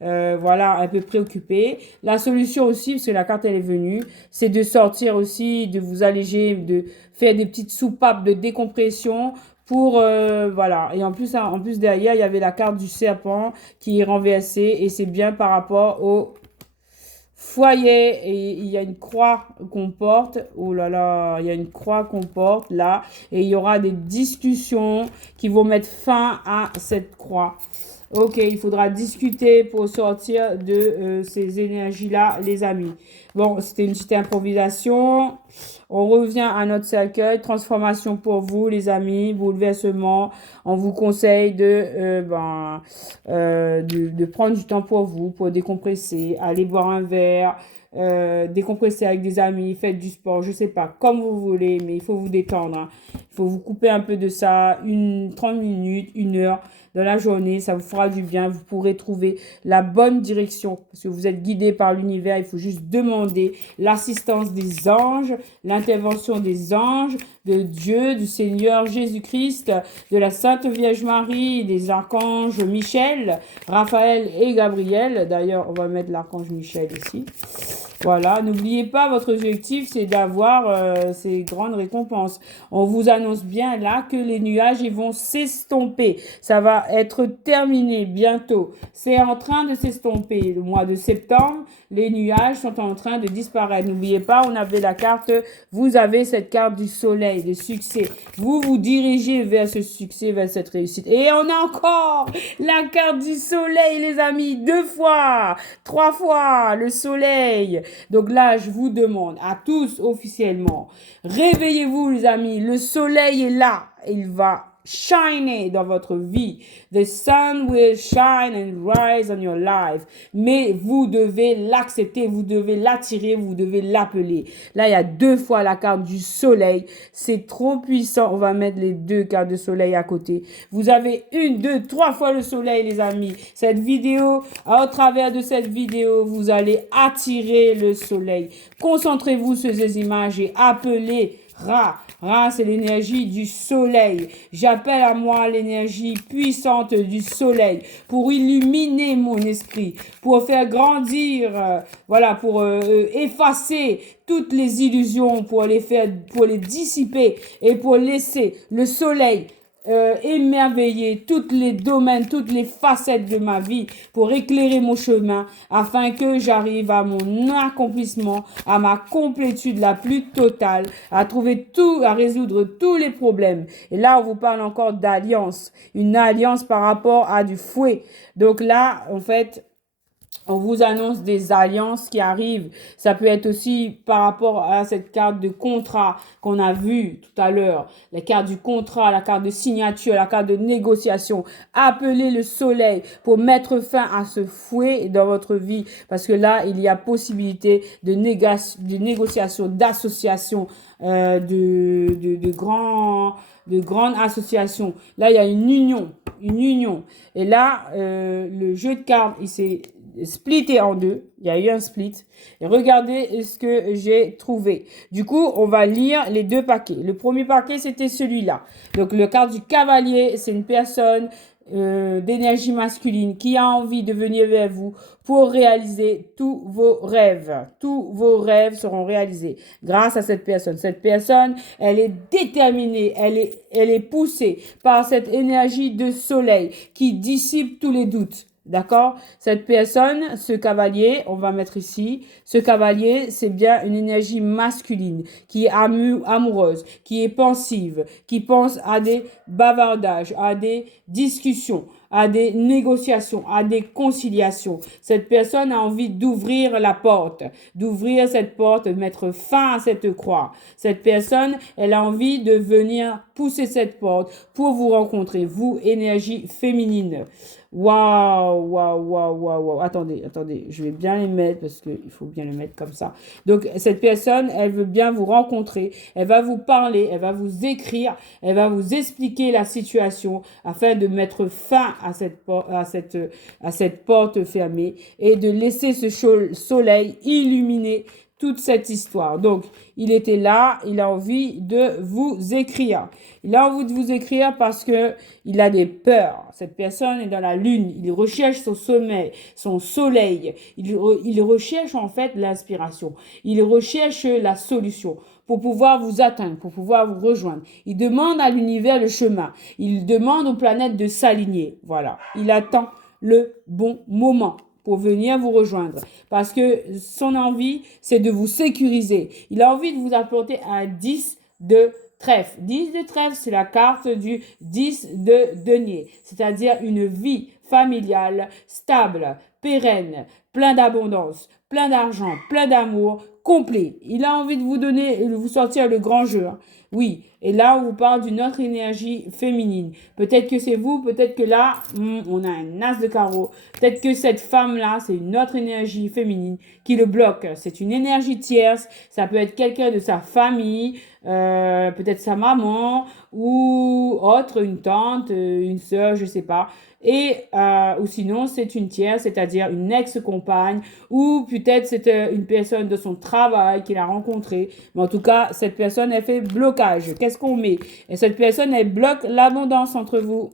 voilà, un peu préoccupé, la solution aussi, parce que la carte elle est venue, c'est de sortir aussi, de vous alléger, de faire des petites soupapes de décompression pour voilà. Et en plus derrière, il y avait la carte du serpent qui est renversée et c'est bien par rapport au foyer et il y a une croix qu'on porte. Oh là là, il y a une croix qu'on porte là et il y aura des discussions qui vont mettre fin à cette croix. Ok, il faudra discuter pour sortir de ces énergies-là, les amis. Bon, c'était une petite improvisation. On revient à notre cercueil. Transformation pour vous, les amis. Bouleversement. On vous conseille de prendre du temps pour vous, pour décompresser. Aller boire un verre. Décompresser avec des amis, faites du sport, je sais pas, comme vous voulez, mais il faut vous détendre. Hein. Il faut vous couper un peu de ça, 30 minutes, 1 heure dans la journée, ça vous fera du bien, vous pourrez trouver la bonne direction parce que vous êtes guidé par l'univers, il faut juste demander l'assistance des anges, l'intervention des anges, de Dieu, du Seigneur Jésus-Christ, de la Sainte Vierge Marie, des archanges Michel, Raphaël et Gabriel. D'ailleurs, on va mettre l'archange Michel ici. Voilà, n'oubliez pas, votre objectif, c'est d'avoir ces grandes récompenses. On vous annonce bien là que les nuages, ils vont s'estomper. Ça va être terminé bientôt. C'est en train de s'estomper. Le mois de septembre, les nuages sont en train de disparaître. N'oubliez pas, on avait la carte, vous avez cette carte du soleil, de succès. Vous vous dirigez vers ce succès, vers cette réussite. Et on a encore la carte du soleil, les amis, 2 fois, 3 fois, le soleil. Donc là, je vous demande à tous officiellement, réveillez-vous les amis, le soleil est là, il va shiner dans votre vie. The sun will shine and rise on your life. Mais vous devez l'accepter, vous devez l'attirer, vous devez l'appeler. Là, il y a 2 fois la carte du soleil. C'est trop puissant. On va mettre les 2 cartes de soleil à côté. Vous avez 1, 2, 3 fois le soleil, les amis. Cette vidéo, au travers de cette vidéo, vous allez attirer le soleil. Concentrez-vous sur ces images et appelez Ra. Ra, c'est l'énergie du soleil. J'appelle à moi l'énergie puissante du soleil pour illuminer mon esprit, pour faire grandir, voilà, pour effacer toutes les illusions, pour les dissiper et pour laisser le soleil émerveiller tous les domaines, toutes les facettes de ma vie pour éclairer mon chemin afin que j'arrive à mon accomplissement, à ma complétude la plus totale, à résoudre tous les problèmes. Et là, on vous parle encore d'alliance, une alliance par rapport à du fouet. Donc là, en fait, on vous annonce des alliances qui arrivent. Ça peut être aussi par rapport à cette carte de contrat qu'on a vue tout à l'heure. La carte du contrat, la carte de signature, la carte de négociation. Appelez le soleil pour mettre fin à ce fouet dans votre vie. Parce que là, il y a possibilité de négociation, d'association, de grandes associations. Là, il y a une union. Et là, le jeu de cartes, il s'est splitté en 2. Il y a eu un split. Et regardez ce que j'ai trouvé. Du coup, on va lire les 2 paquets. Le premier paquet, c'était celui-là. Donc, le carte du cavalier, c'est une personne d'énergie masculine qui a envie de venir vers vous pour réaliser tous vos rêves. Tous vos rêves seront réalisés grâce à cette personne. Cette personne, elle est déterminée, elle est poussée par cette énergie de soleil qui dissipe tous les doutes. D'accord? Cette personne, ce cavalier, on va mettre ici, ce cavalier, c'est bien une énergie masculine qui est amoureuse, qui est pensive, qui pense à des bavardages, à des discussions, à des négociations, à des conciliations. Cette personne a envie d'ouvrir la porte, d'ouvrir cette porte, de mettre fin à cette croix. Cette personne, elle a envie de venir pousser cette porte pour vous rencontrer, vous, énergie féminine. Waouh. Attendez, je vais bien les mettre parce qu'il faut bien les mettre comme ça. Donc, cette personne, elle veut bien vous rencontrer, elle va vous parler, elle va vous écrire, elle va vous expliquer la situation afin de mettre fin à cette porte fermée et de laisser ce soleil illuminer toute cette histoire. Donc, il était là, il a envie de vous écrire. Il a envie de vous écrire parce que il a des peurs. Cette personne est dans la lune, il recherche son sommeil, son soleil. Il recherche en fait l'inspiration. Il recherche la solution pour pouvoir vous atteindre, pour pouvoir vous rejoindre. Il demande à l'univers le chemin. Il demande aux planètes de s'aligner. Voilà, il attend le bon moment pour venir vous rejoindre. Parce que son envie, c'est de vous sécuriser. Il a envie de vous apporter un 10 de trèfle. 10 de trèfle, c'est la carte du 10 de denier. C'est-à-dire une vie familiale, stable, pérenne, plein d'abondance, plein d'argent, plein d'amour, complet. Il a envie de vous donner, de vous sortir le grand jeu. Oui, et là, on vous parle d'une autre énergie féminine. Peut-être que c'est vous, peut-être que là, on a un as de carreau. Peut-être que cette femme-là, c'est une autre énergie féminine qui le bloque. C'est une énergie tierce. Ça peut être quelqu'un de sa famille, peut-être sa maman ou autre, une tante, une sœur, je sais pas. Ou sinon, c'est une tierce, c'est-à-dire une ex-compagne ou peut-être c'est une personne de son travail qu'il a rencontrée. Mais en tout cas, cette personne, elle fait blocage. Qu'est-ce qu'on met? Et cette personne, elle bloque l'abondance entre vous.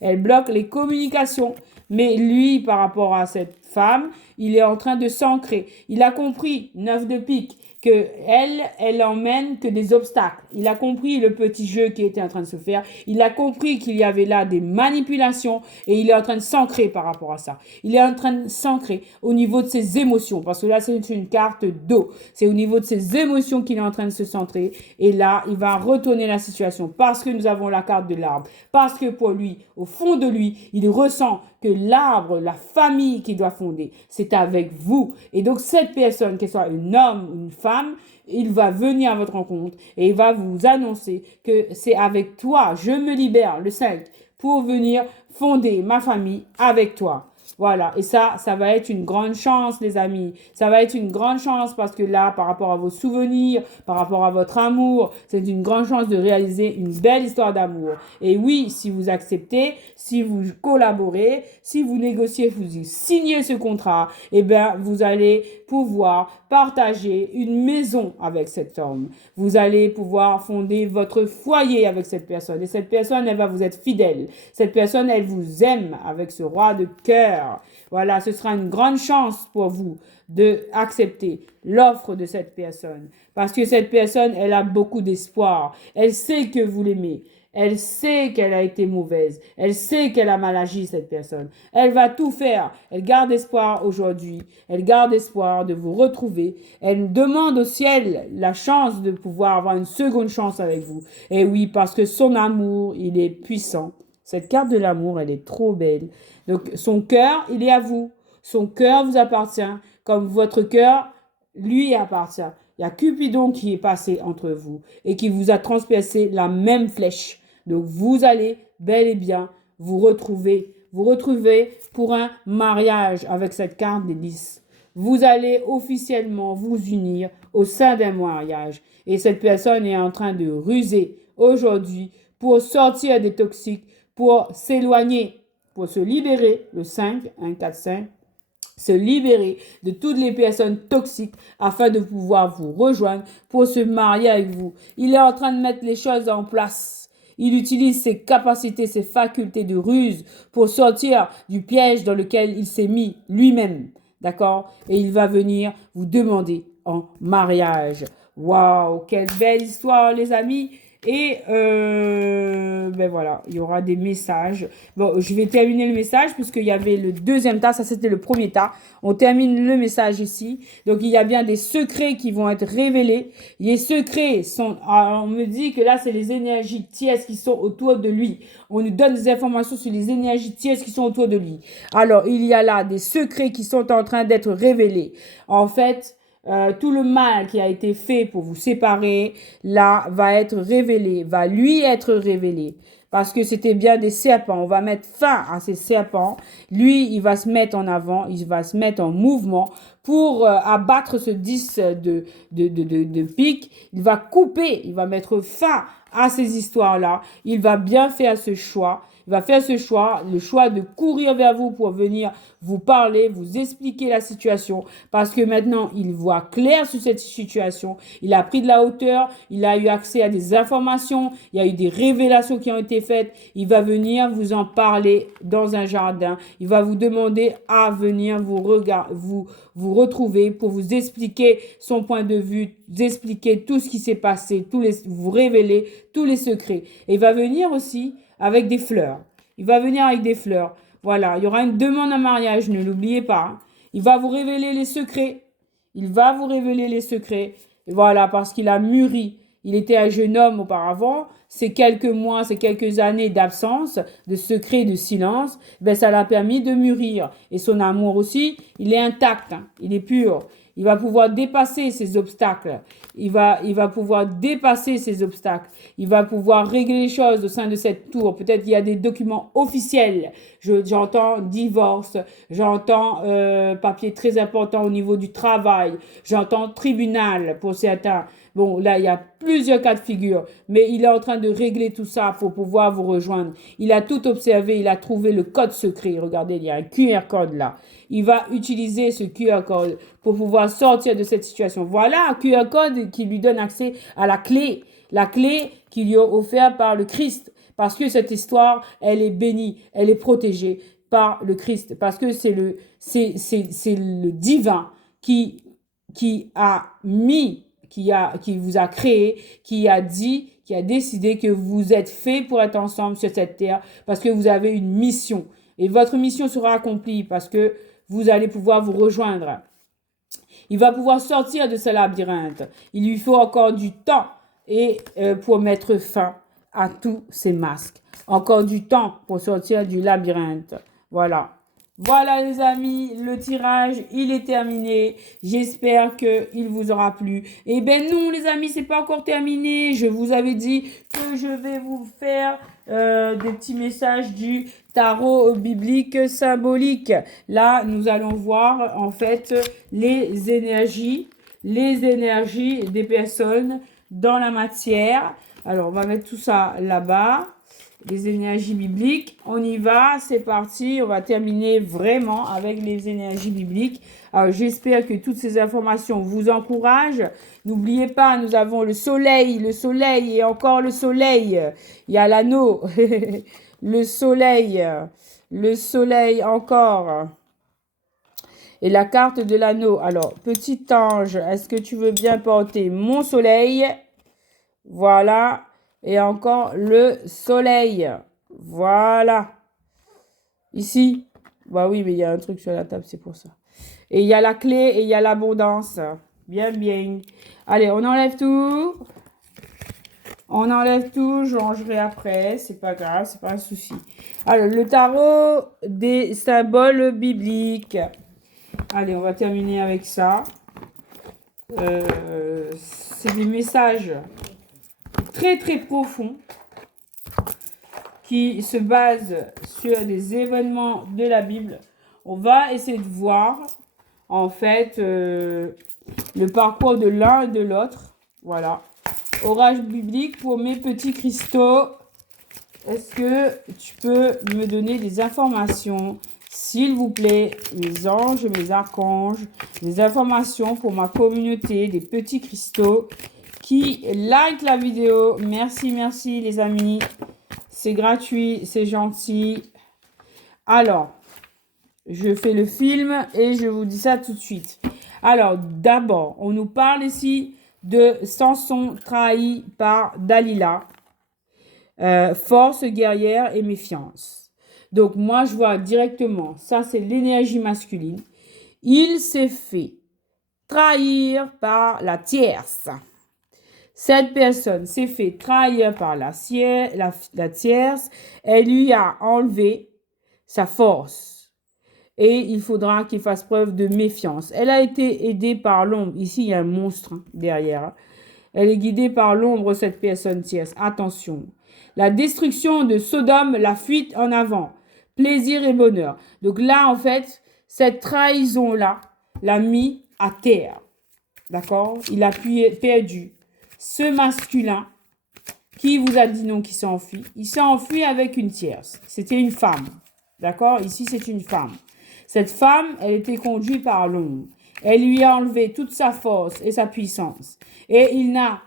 Elle bloque les communications. Mais lui, par rapport à cette femme, il est en train de s'ancrer. Il a compris, 9 de pique, que elle emmène que des obstacles. Il a compris le petit jeu qui était en train de se faire. Il a compris qu'il y avait là des manipulations et il est en train de s'ancrer par rapport à ça. Il est en train de s'ancrer au niveau de ses émotions parce que là, c'est une carte d'eau. C'est au niveau de ses émotions qu'il est en train de se centrer et là, il va retourner la situation parce que nous avons la carte de l'arbre. Parce que pour lui, au fond de lui, il ressent que l'arbre, la famille qui doit fonder, c'est avec vous. Et donc, cette personne, qu'elle soit un homme ou une femme, il va venir à votre rencontre et il va vous annoncer que c'est avec toi, je me libère le 5 pour venir fonder ma famille avec toi. Voilà, et ça va être une grande chance, les amis. Ça va être une grande chance parce que là, par rapport à vos souvenirs, par rapport à votre amour, c'est une grande chance de réaliser une belle histoire d'amour. Et oui, si vous acceptez, si vous collaborez, si vous négociez, vous signez ce contrat, eh bien, vous allez pouvoir partager une maison avec cet homme. Vous allez pouvoir fonder votre foyer avec cette personne. Et cette personne, elle va vous être fidèle. Cette personne, elle vous aime avec ce roi de cœur. Voilà, ce sera une grande chance pour vous de accepter l'offre de cette personne. Parce que cette personne, elle a beaucoup d'espoir. Elle sait que vous l'aimez. Elle sait qu'elle a été mauvaise. Elle sait qu'elle a mal agi, cette personne. Elle va tout faire. Elle garde espoir aujourd'hui. Elle garde espoir de vous retrouver. Elle demande au ciel la chance de pouvoir avoir une seconde chance avec vous. Et oui, parce que son amour, il est puissant. Cette carte de l'amour, elle est trop belle. Donc, son cœur, il est à vous. Son cœur vous appartient, comme votre cœur lui appartient. Il y a Cupidon qui est passé entre vous et qui vous a transpercé la même flèche. Donc, vous allez bel et bien vous retrouver pour un mariage avec cette carte des 10. Vous allez officiellement vous unir au sein d'un mariage. Et cette personne est en train de ruser aujourd'hui pour sortir des toxiques, pour s'éloigner, pour se libérer, le 5, 1, 4, 5, se libérer de toutes les personnes toxiques afin de pouvoir vous rejoindre pour se marier avec vous. Il est en train de mettre les choses en place. Il utilise ses capacités, ses facultés de ruse pour sortir du piège dans lequel il s'est mis lui-même. D'accord? Et il va venir vous demander en mariage. Waouh, quelle belle histoire, les amis! Et ben voilà, il y aura des messages. Bon, je vais terminer le message puisqu'il y avait le deuxième tas, ça c'était le premier tas. On termine le message ici. Donc il y a bien des secrets qui vont être révélés. Les secrets sont, on me dit que là c'est les énergies tièdes qui sont autour de lui. On nous donne des informations sur les énergies tièdes qui sont autour de lui. Alors il y a là des secrets qui sont en train d'être révélés. En fait, tout le mal qui a été fait pour vous séparer, là, va être révélé, va lui être révélé. Parce que c'était bien des serpents. On va mettre fin à ces serpents. Lui, il va se mettre en avant, il va se mettre en mouvement pour abattre ce 10 de pique. Il va couper, il va mettre fin à ces histoires-là. Il va bien faire ce choix. Il va faire ce choix, le choix de courir vers vous pour venir vous parler, vous expliquer la situation, parce que maintenant, il voit clair sur cette situation. Il a pris de la hauteur, il a eu accès à des informations, il y a eu des révélations qui ont été faites. Il va venir vous en parler dans un jardin. Il va vous demander à venir vous retrouver pour vous expliquer son point de vue, vous expliquer tout ce qui s'est passé, vous révéler tous les secrets. Et il va venir aussi avec des fleurs. Il va venir avec des fleurs. Voilà, il y aura une demande en mariage, ne l'oubliez pas. Il va vous révéler les secrets. Il va vous révéler les secrets. Et voilà, parce qu'il a mûri. Il était un jeune homme auparavant. Ces quelques mois, ces quelques années d'absence, de secret, de silence, ben ça l'a permis de mûrir. Et son amour aussi, il est intact, hein, il est pur. Il va pouvoir dépasser ces obstacles. Il va pouvoir dépasser ces obstacles. Il va pouvoir régler les choses au sein de cette tour. Peut-être qu'il y a des documents officiels. J'entends divorce. J'entends papier très important au niveau du travail. J'entends tribunal pour certains. Bon, là, il y a plusieurs cas de figure, mais il est en train de régler tout ça pour pouvoir vous rejoindre. Il a tout observé, il a trouvé le code secret. Regardez, il y a un QR code là. Il va utiliser ce QR code pour pouvoir sortir de cette situation. Voilà un QR code qui lui donne accès à la clé qui lui est offerte par le Christ. Parce que cette histoire, elle est bénie, elle est protégée par le Christ. Parce que c'est le divin qui a mis, qui vous a créé, qui a dit, qui a décidé que vous êtes fait pour être ensemble sur cette terre parce que vous avez une mission. Et votre mission sera accomplie parce que vous allez pouvoir vous rejoindre. Il va pouvoir sortir de ce labyrinthe. Il lui faut encore du temps pour mettre fin à tous ces masques. Encore du temps pour sortir du labyrinthe. Voilà. Voilà les amis, le tirage, il est terminé. J'espère qu'il vous aura plu. Eh ben non les amis, c'est pas encore terminé. Je vous avais dit que je vais vous faire des petits messages du tarot biblique symbolique. Là, nous allons voir en fait les énergies des personnes dans la matière. Alors, on va mettre tout ça là-bas. Les énergies bibliques, on y va, c'est parti, on va terminer vraiment avec les énergies bibliques. Alors j'espère que toutes ces informations vous encouragent. N'oubliez pas, nous avons le soleil et encore le soleil. Il y a l'anneau, le soleil encore. Et la carte de l'anneau. Alors, petit ange, est-ce que tu veux bien porter mon soleil? Voilà. Et encore le soleil. Voilà. Ici. Bah oui, mais il y a un truc sur la table, c'est pour ça. Et il y a la clé et il y a l'abondance. Bien, bien. Allez, on enlève tout. On enlève tout, je rangerai après. C'est pas grave, c'est pas un souci. Alors, le tarot des symboles bibliques. Allez, on va terminer avec ça. C'est des messages très très profonds qui se basent sur des événements de la Bible. On va essayer de voir en fait le parcours de l'un et de l'autre. Voilà. Orage biblique pour mes petits cristaux. Est-ce que tu peux me donner des informations, s'il vous plaît, mes anges, mes archanges, des informations pour ma communauté, des petits cristaux qui like la vidéo. Merci, merci les amis. C'est gratuit, c'est gentil. Alors, je fais le film et je vous dis ça tout de suite. Alors, d'abord, on nous parle ici de Samson trahi par Dalila. Force guerrière et méfiance. Donc, moi, je vois directement, ça, c'est l'énergie masculine. Il s'est fait trahir par la tierce. Cette personne s'est fait trahir par la tierce. Elle lui a enlevé sa force. Et il faudra qu'il fasse preuve de méfiance. Elle a été aidée par l'ombre. Ici, il y a un monstre derrière. Elle est guidée par l'ombre, cette personne tierce. Attention. La destruction de Sodome, la fuite en avant. Plaisir et bonheur. Donc là, en fait, cette trahison-là l'a mis à terre. D'accord? Il a perdu ce masculin qui vous a dit non, qui s'est enfui. Il s'est enfui avec une tierce. C'était une femme. D'accord? Ici, c'est une femme. Cette femme, elle était conduite par l'ombre. Elle lui a enlevé toute sa force et sa puissance. Et il n'a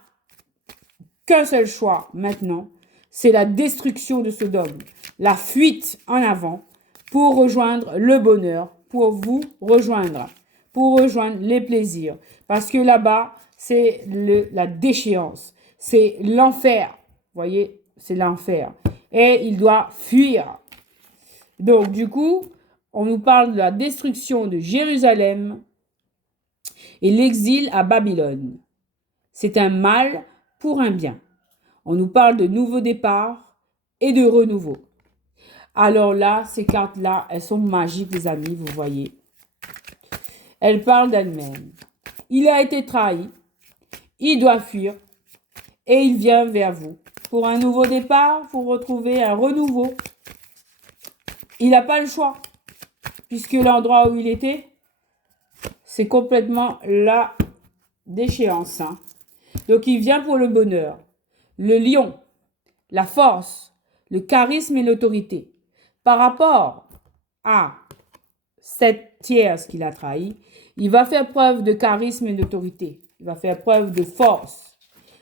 qu'un seul choix maintenant, c'est la destruction de Sodome, la fuite en avant pour rejoindre le bonheur, pour vous rejoindre, pour rejoindre les plaisirs. Parce que là-bas, c'est la déchéance, c'est l'enfer. Vous voyez, c'est l'enfer. Et il doit fuir. Donc, du coup, on nous parle de la destruction de Jérusalem et l'exil à Babylone. C'est un mal pour un bien. On nous parle de nouveau départ et de renouveau. Alors là, ces cartes-là, elles sont magiques, les amis, vous voyez. Elles parlent d'elles-mêmes. Il a été trahi, il doit fuir et il vient vers vous. Pour un nouveau départ, pour retrouver un renouveau. Il n'a pas le choix, puisque l'endroit où il était, c'est complètement la déchéance. Hein. Donc il vient pour le bonheur. Le lion, la force, le charisme et l'autorité. Par rapport à cette tierce qu'il a trahi, il va faire preuve de charisme et d'autorité. Il va faire preuve de force.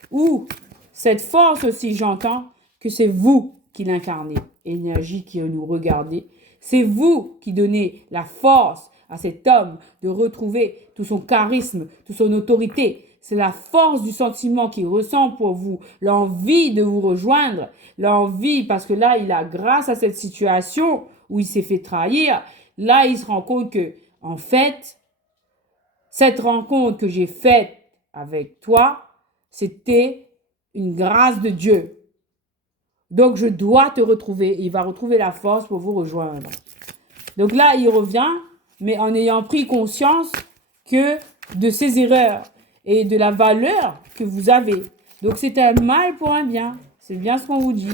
Ou cette force aussi, j'entends que c'est vous qui l'incarnez. Énergie qui nous regardez. C'est vous qui donnez la force à cet homme de retrouver tout son charisme, toute son autorité. C'est la force du sentiment qu'il ressent pour vous, l'envie de vous rejoindre, l'envie, parce que là, il a, grâce à cette situation où il s'est fait trahir, là, il se rend compte que, en fait, cette rencontre que j'ai faite avec toi, c'était une grâce de Dieu. Donc, je dois te retrouver. Il va retrouver la force pour vous rejoindre. Donc là, il revient, mais en ayant pris conscience que de ses erreurs et de la valeur que vous avez. Donc c'est un mal pour un bien. C'est bien ce qu'on vous dit.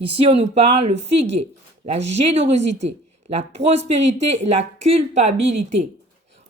Ici, on nous parle le figuier, la générosité, la prospérité et la culpabilité.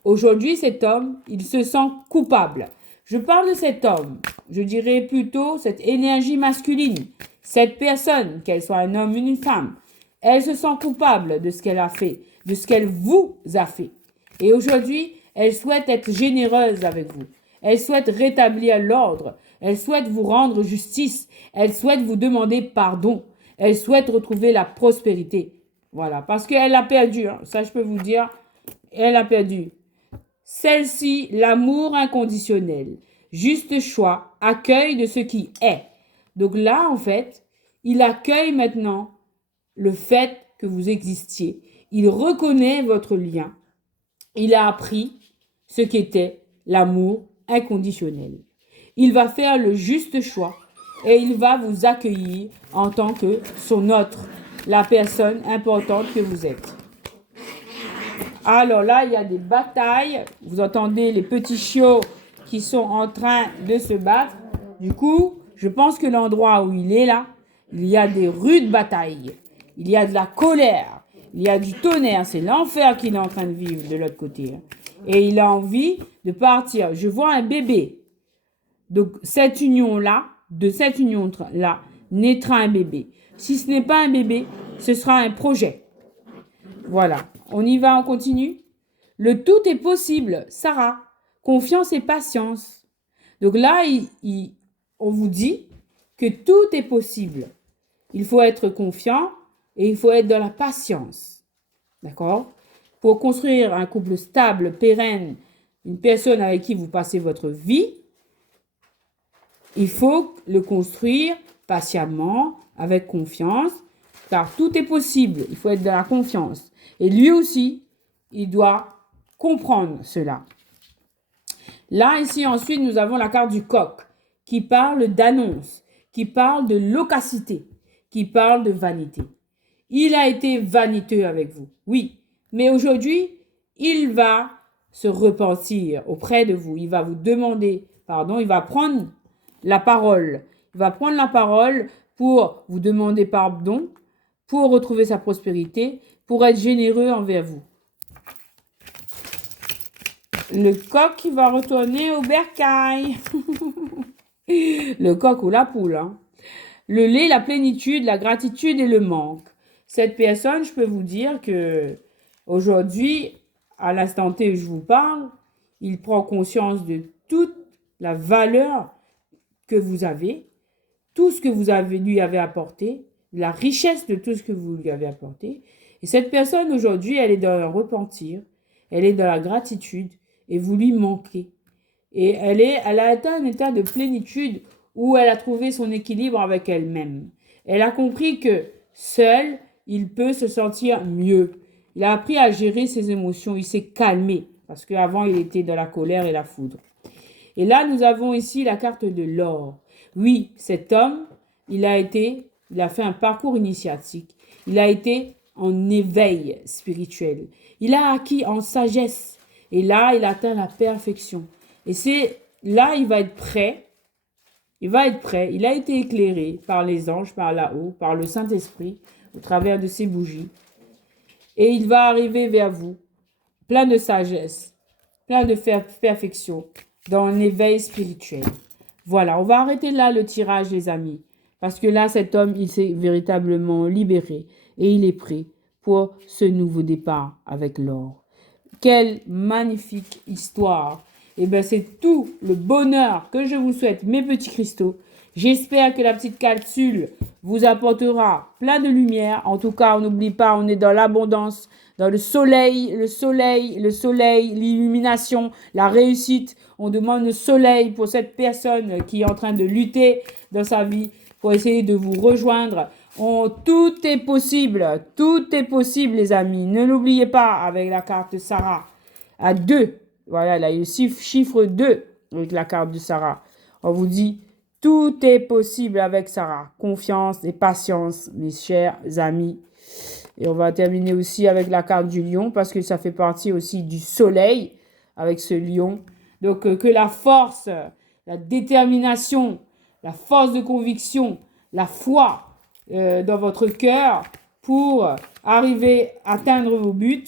Aujourd'hui, cet homme, il se sent coupable. Je parle de cet homme, je dirais plutôt cette énergie masculine, cette personne, qu'elle soit un homme ou une femme, elle se sent coupable de ce qu'elle a fait, de ce qu'elle vous a fait. Et aujourd'hui, elle souhaite être généreuse avec vous. Elle souhaite rétablir l'ordre. Elle souhaite vous rendre justice. Elle souhaite vous demander pardon. Elle souhaite retrouver la prospérité. Voilà, parce qu'elle a perdu. Hein. Ça, je peux vous dire, elle a perdu. Celle-ci, l'amour inconditionnel, juste choix, accueil de ce qui est. Donc là, en fait, il accueille maintenant le fait que vous existiez. Il reconnaît votre lien. Il a appris ce qu'était l'amour inconditionnel. Il va faire le juste choix et il va vous accueillir en tant que son autre, la personne importante que vous êtes. Alors là, il y a des batailles. Vous entendez les petits chiots qui sont en train de se battre. Du coup, je pense que l'endroit où il est là, il y a des rudes batailles. Il y a de la colère. Il y a du tonnerre. C'est l'enfer qu'il est en train de vivre de l'autre côté. Et il a envie de partir. Je vois un bébé. Donc, cette union-là, de cette union-là, naîtra un bébé. Si ce n'est pas un bébé, ce sera un projet. Voilà. On y va, on continue. Le tout est possible, Sarah. Confiance et patience. Donc là, on vous dit que tout est possible. Il faut être confiant et il faut être dans la patience. D'accord? Pour construire un couple stable, pérenne, une personne avec qui vous passez votre vie, il faut le construire patiemment, avec confiance, car tout est possible. Il faut être dans la confiance. Et lui aussi, il doit comprendre cela. Là, ici, ensuite, nous avons la carte du coq, qui parle d'annonce, qui parle de loquacité, qui parle de vanité. Il a été vaniteux avec vous, oui. Mais aujourd'hui, il va se repentir auprès de vous. Il va vous demander pardon. Il va prendre la parole. Il va prendre la parole pour vous demander pardon, pour retrouver sa prospérité, pour être généreux envers vous. Le coq qui va retourner au bercail. Le coq ou la poule. Hein. Le lait, la plénitude, la gratitude et le manque. Cette personne, je peux vous dire que aujourd'hui, à l'instant T où je vous parle, il prend conscience de toute la valeur que vous avez, tout ce que vous lui avez apporté, la richesse de tout ce que vous lui avez apporté. Et cette personne, aujourd'hui, elle est dans le repentir, elle est dans la gratitude et vous lui manquez. Et elle a atteint un état de plénitude où elle a trouvé son équilibre avec elle-même. Elle a compris que seul, il peut se sentir mieux. Il a appris à gérer ses émotions, il s'est calmé parce qu'avant, il était dans la colère et la foudre. Et là, nous avons ici la carte de l'or. Oui, cet homme, il a fait un parcours initiatique. Il a été en éveil spirituel. Il a acquis en sagesse. Et là, il atteint la perfection. Et c'est là, il va être prêt. Il va être prêt. Il a été éclairé par les anges, par là-haut, par le Saint-Esprit, au travers de ses bougies. Et il va arriver vers vous, plein de sagesse, plein de perfection, dans un éveil spirituel. Voilà, on va arrêter là le tirage, les amis. Parce que là, cet homme, il s'est véritablement libéré et il est prêt pour ce nouveau départ avec l'or. Quelle magnifique histoire! Et bien, c'est tout le bonheur que je vous souhaite, mes petits cristaux. J'espère que la petite capsule vous apportera plein de lumière. En tout cas, on n'oublie pas, on est dans l'abondance, dans le soleil, l'illumination, la réussite. On demande le soleil pour cette personne qui est en train de lutter dans sa vie pour essayer de vous rejoindre. Tout est possible, les amis. Ne l'oubliez pas avec la carte Sarah à 2. Voilà, là, il y a le chiffre 2 avec la carte de Sarah. On vous dit, tout est possible avec Sarah. Confiance et patience, mes chers amis. Et on va terminer aussi avec la carte du lion parce que ça fait partie aussi du soleil avec ce lion. Donc, que la force, la détermination, la force de conviction, la foi dans votre cœur pour arriver à atteindre vos buts,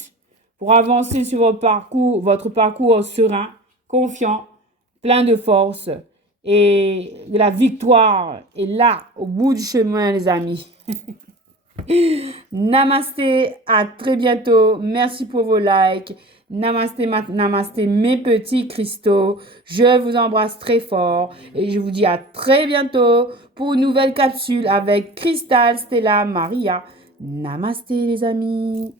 pour avancer sur votre parcours serein, confiant, plein de force. Et la victoire est là, au bout du chemin, les amis. Namasté, à très bientôt. Merci pour vos likes. Namasté, namasté, mes petits cristaux. Je vous embrasse très fort et je vous dis à très bientôt pour une nouvelle capsule avec Cristal, Stella, Maria. Namasté, les amis.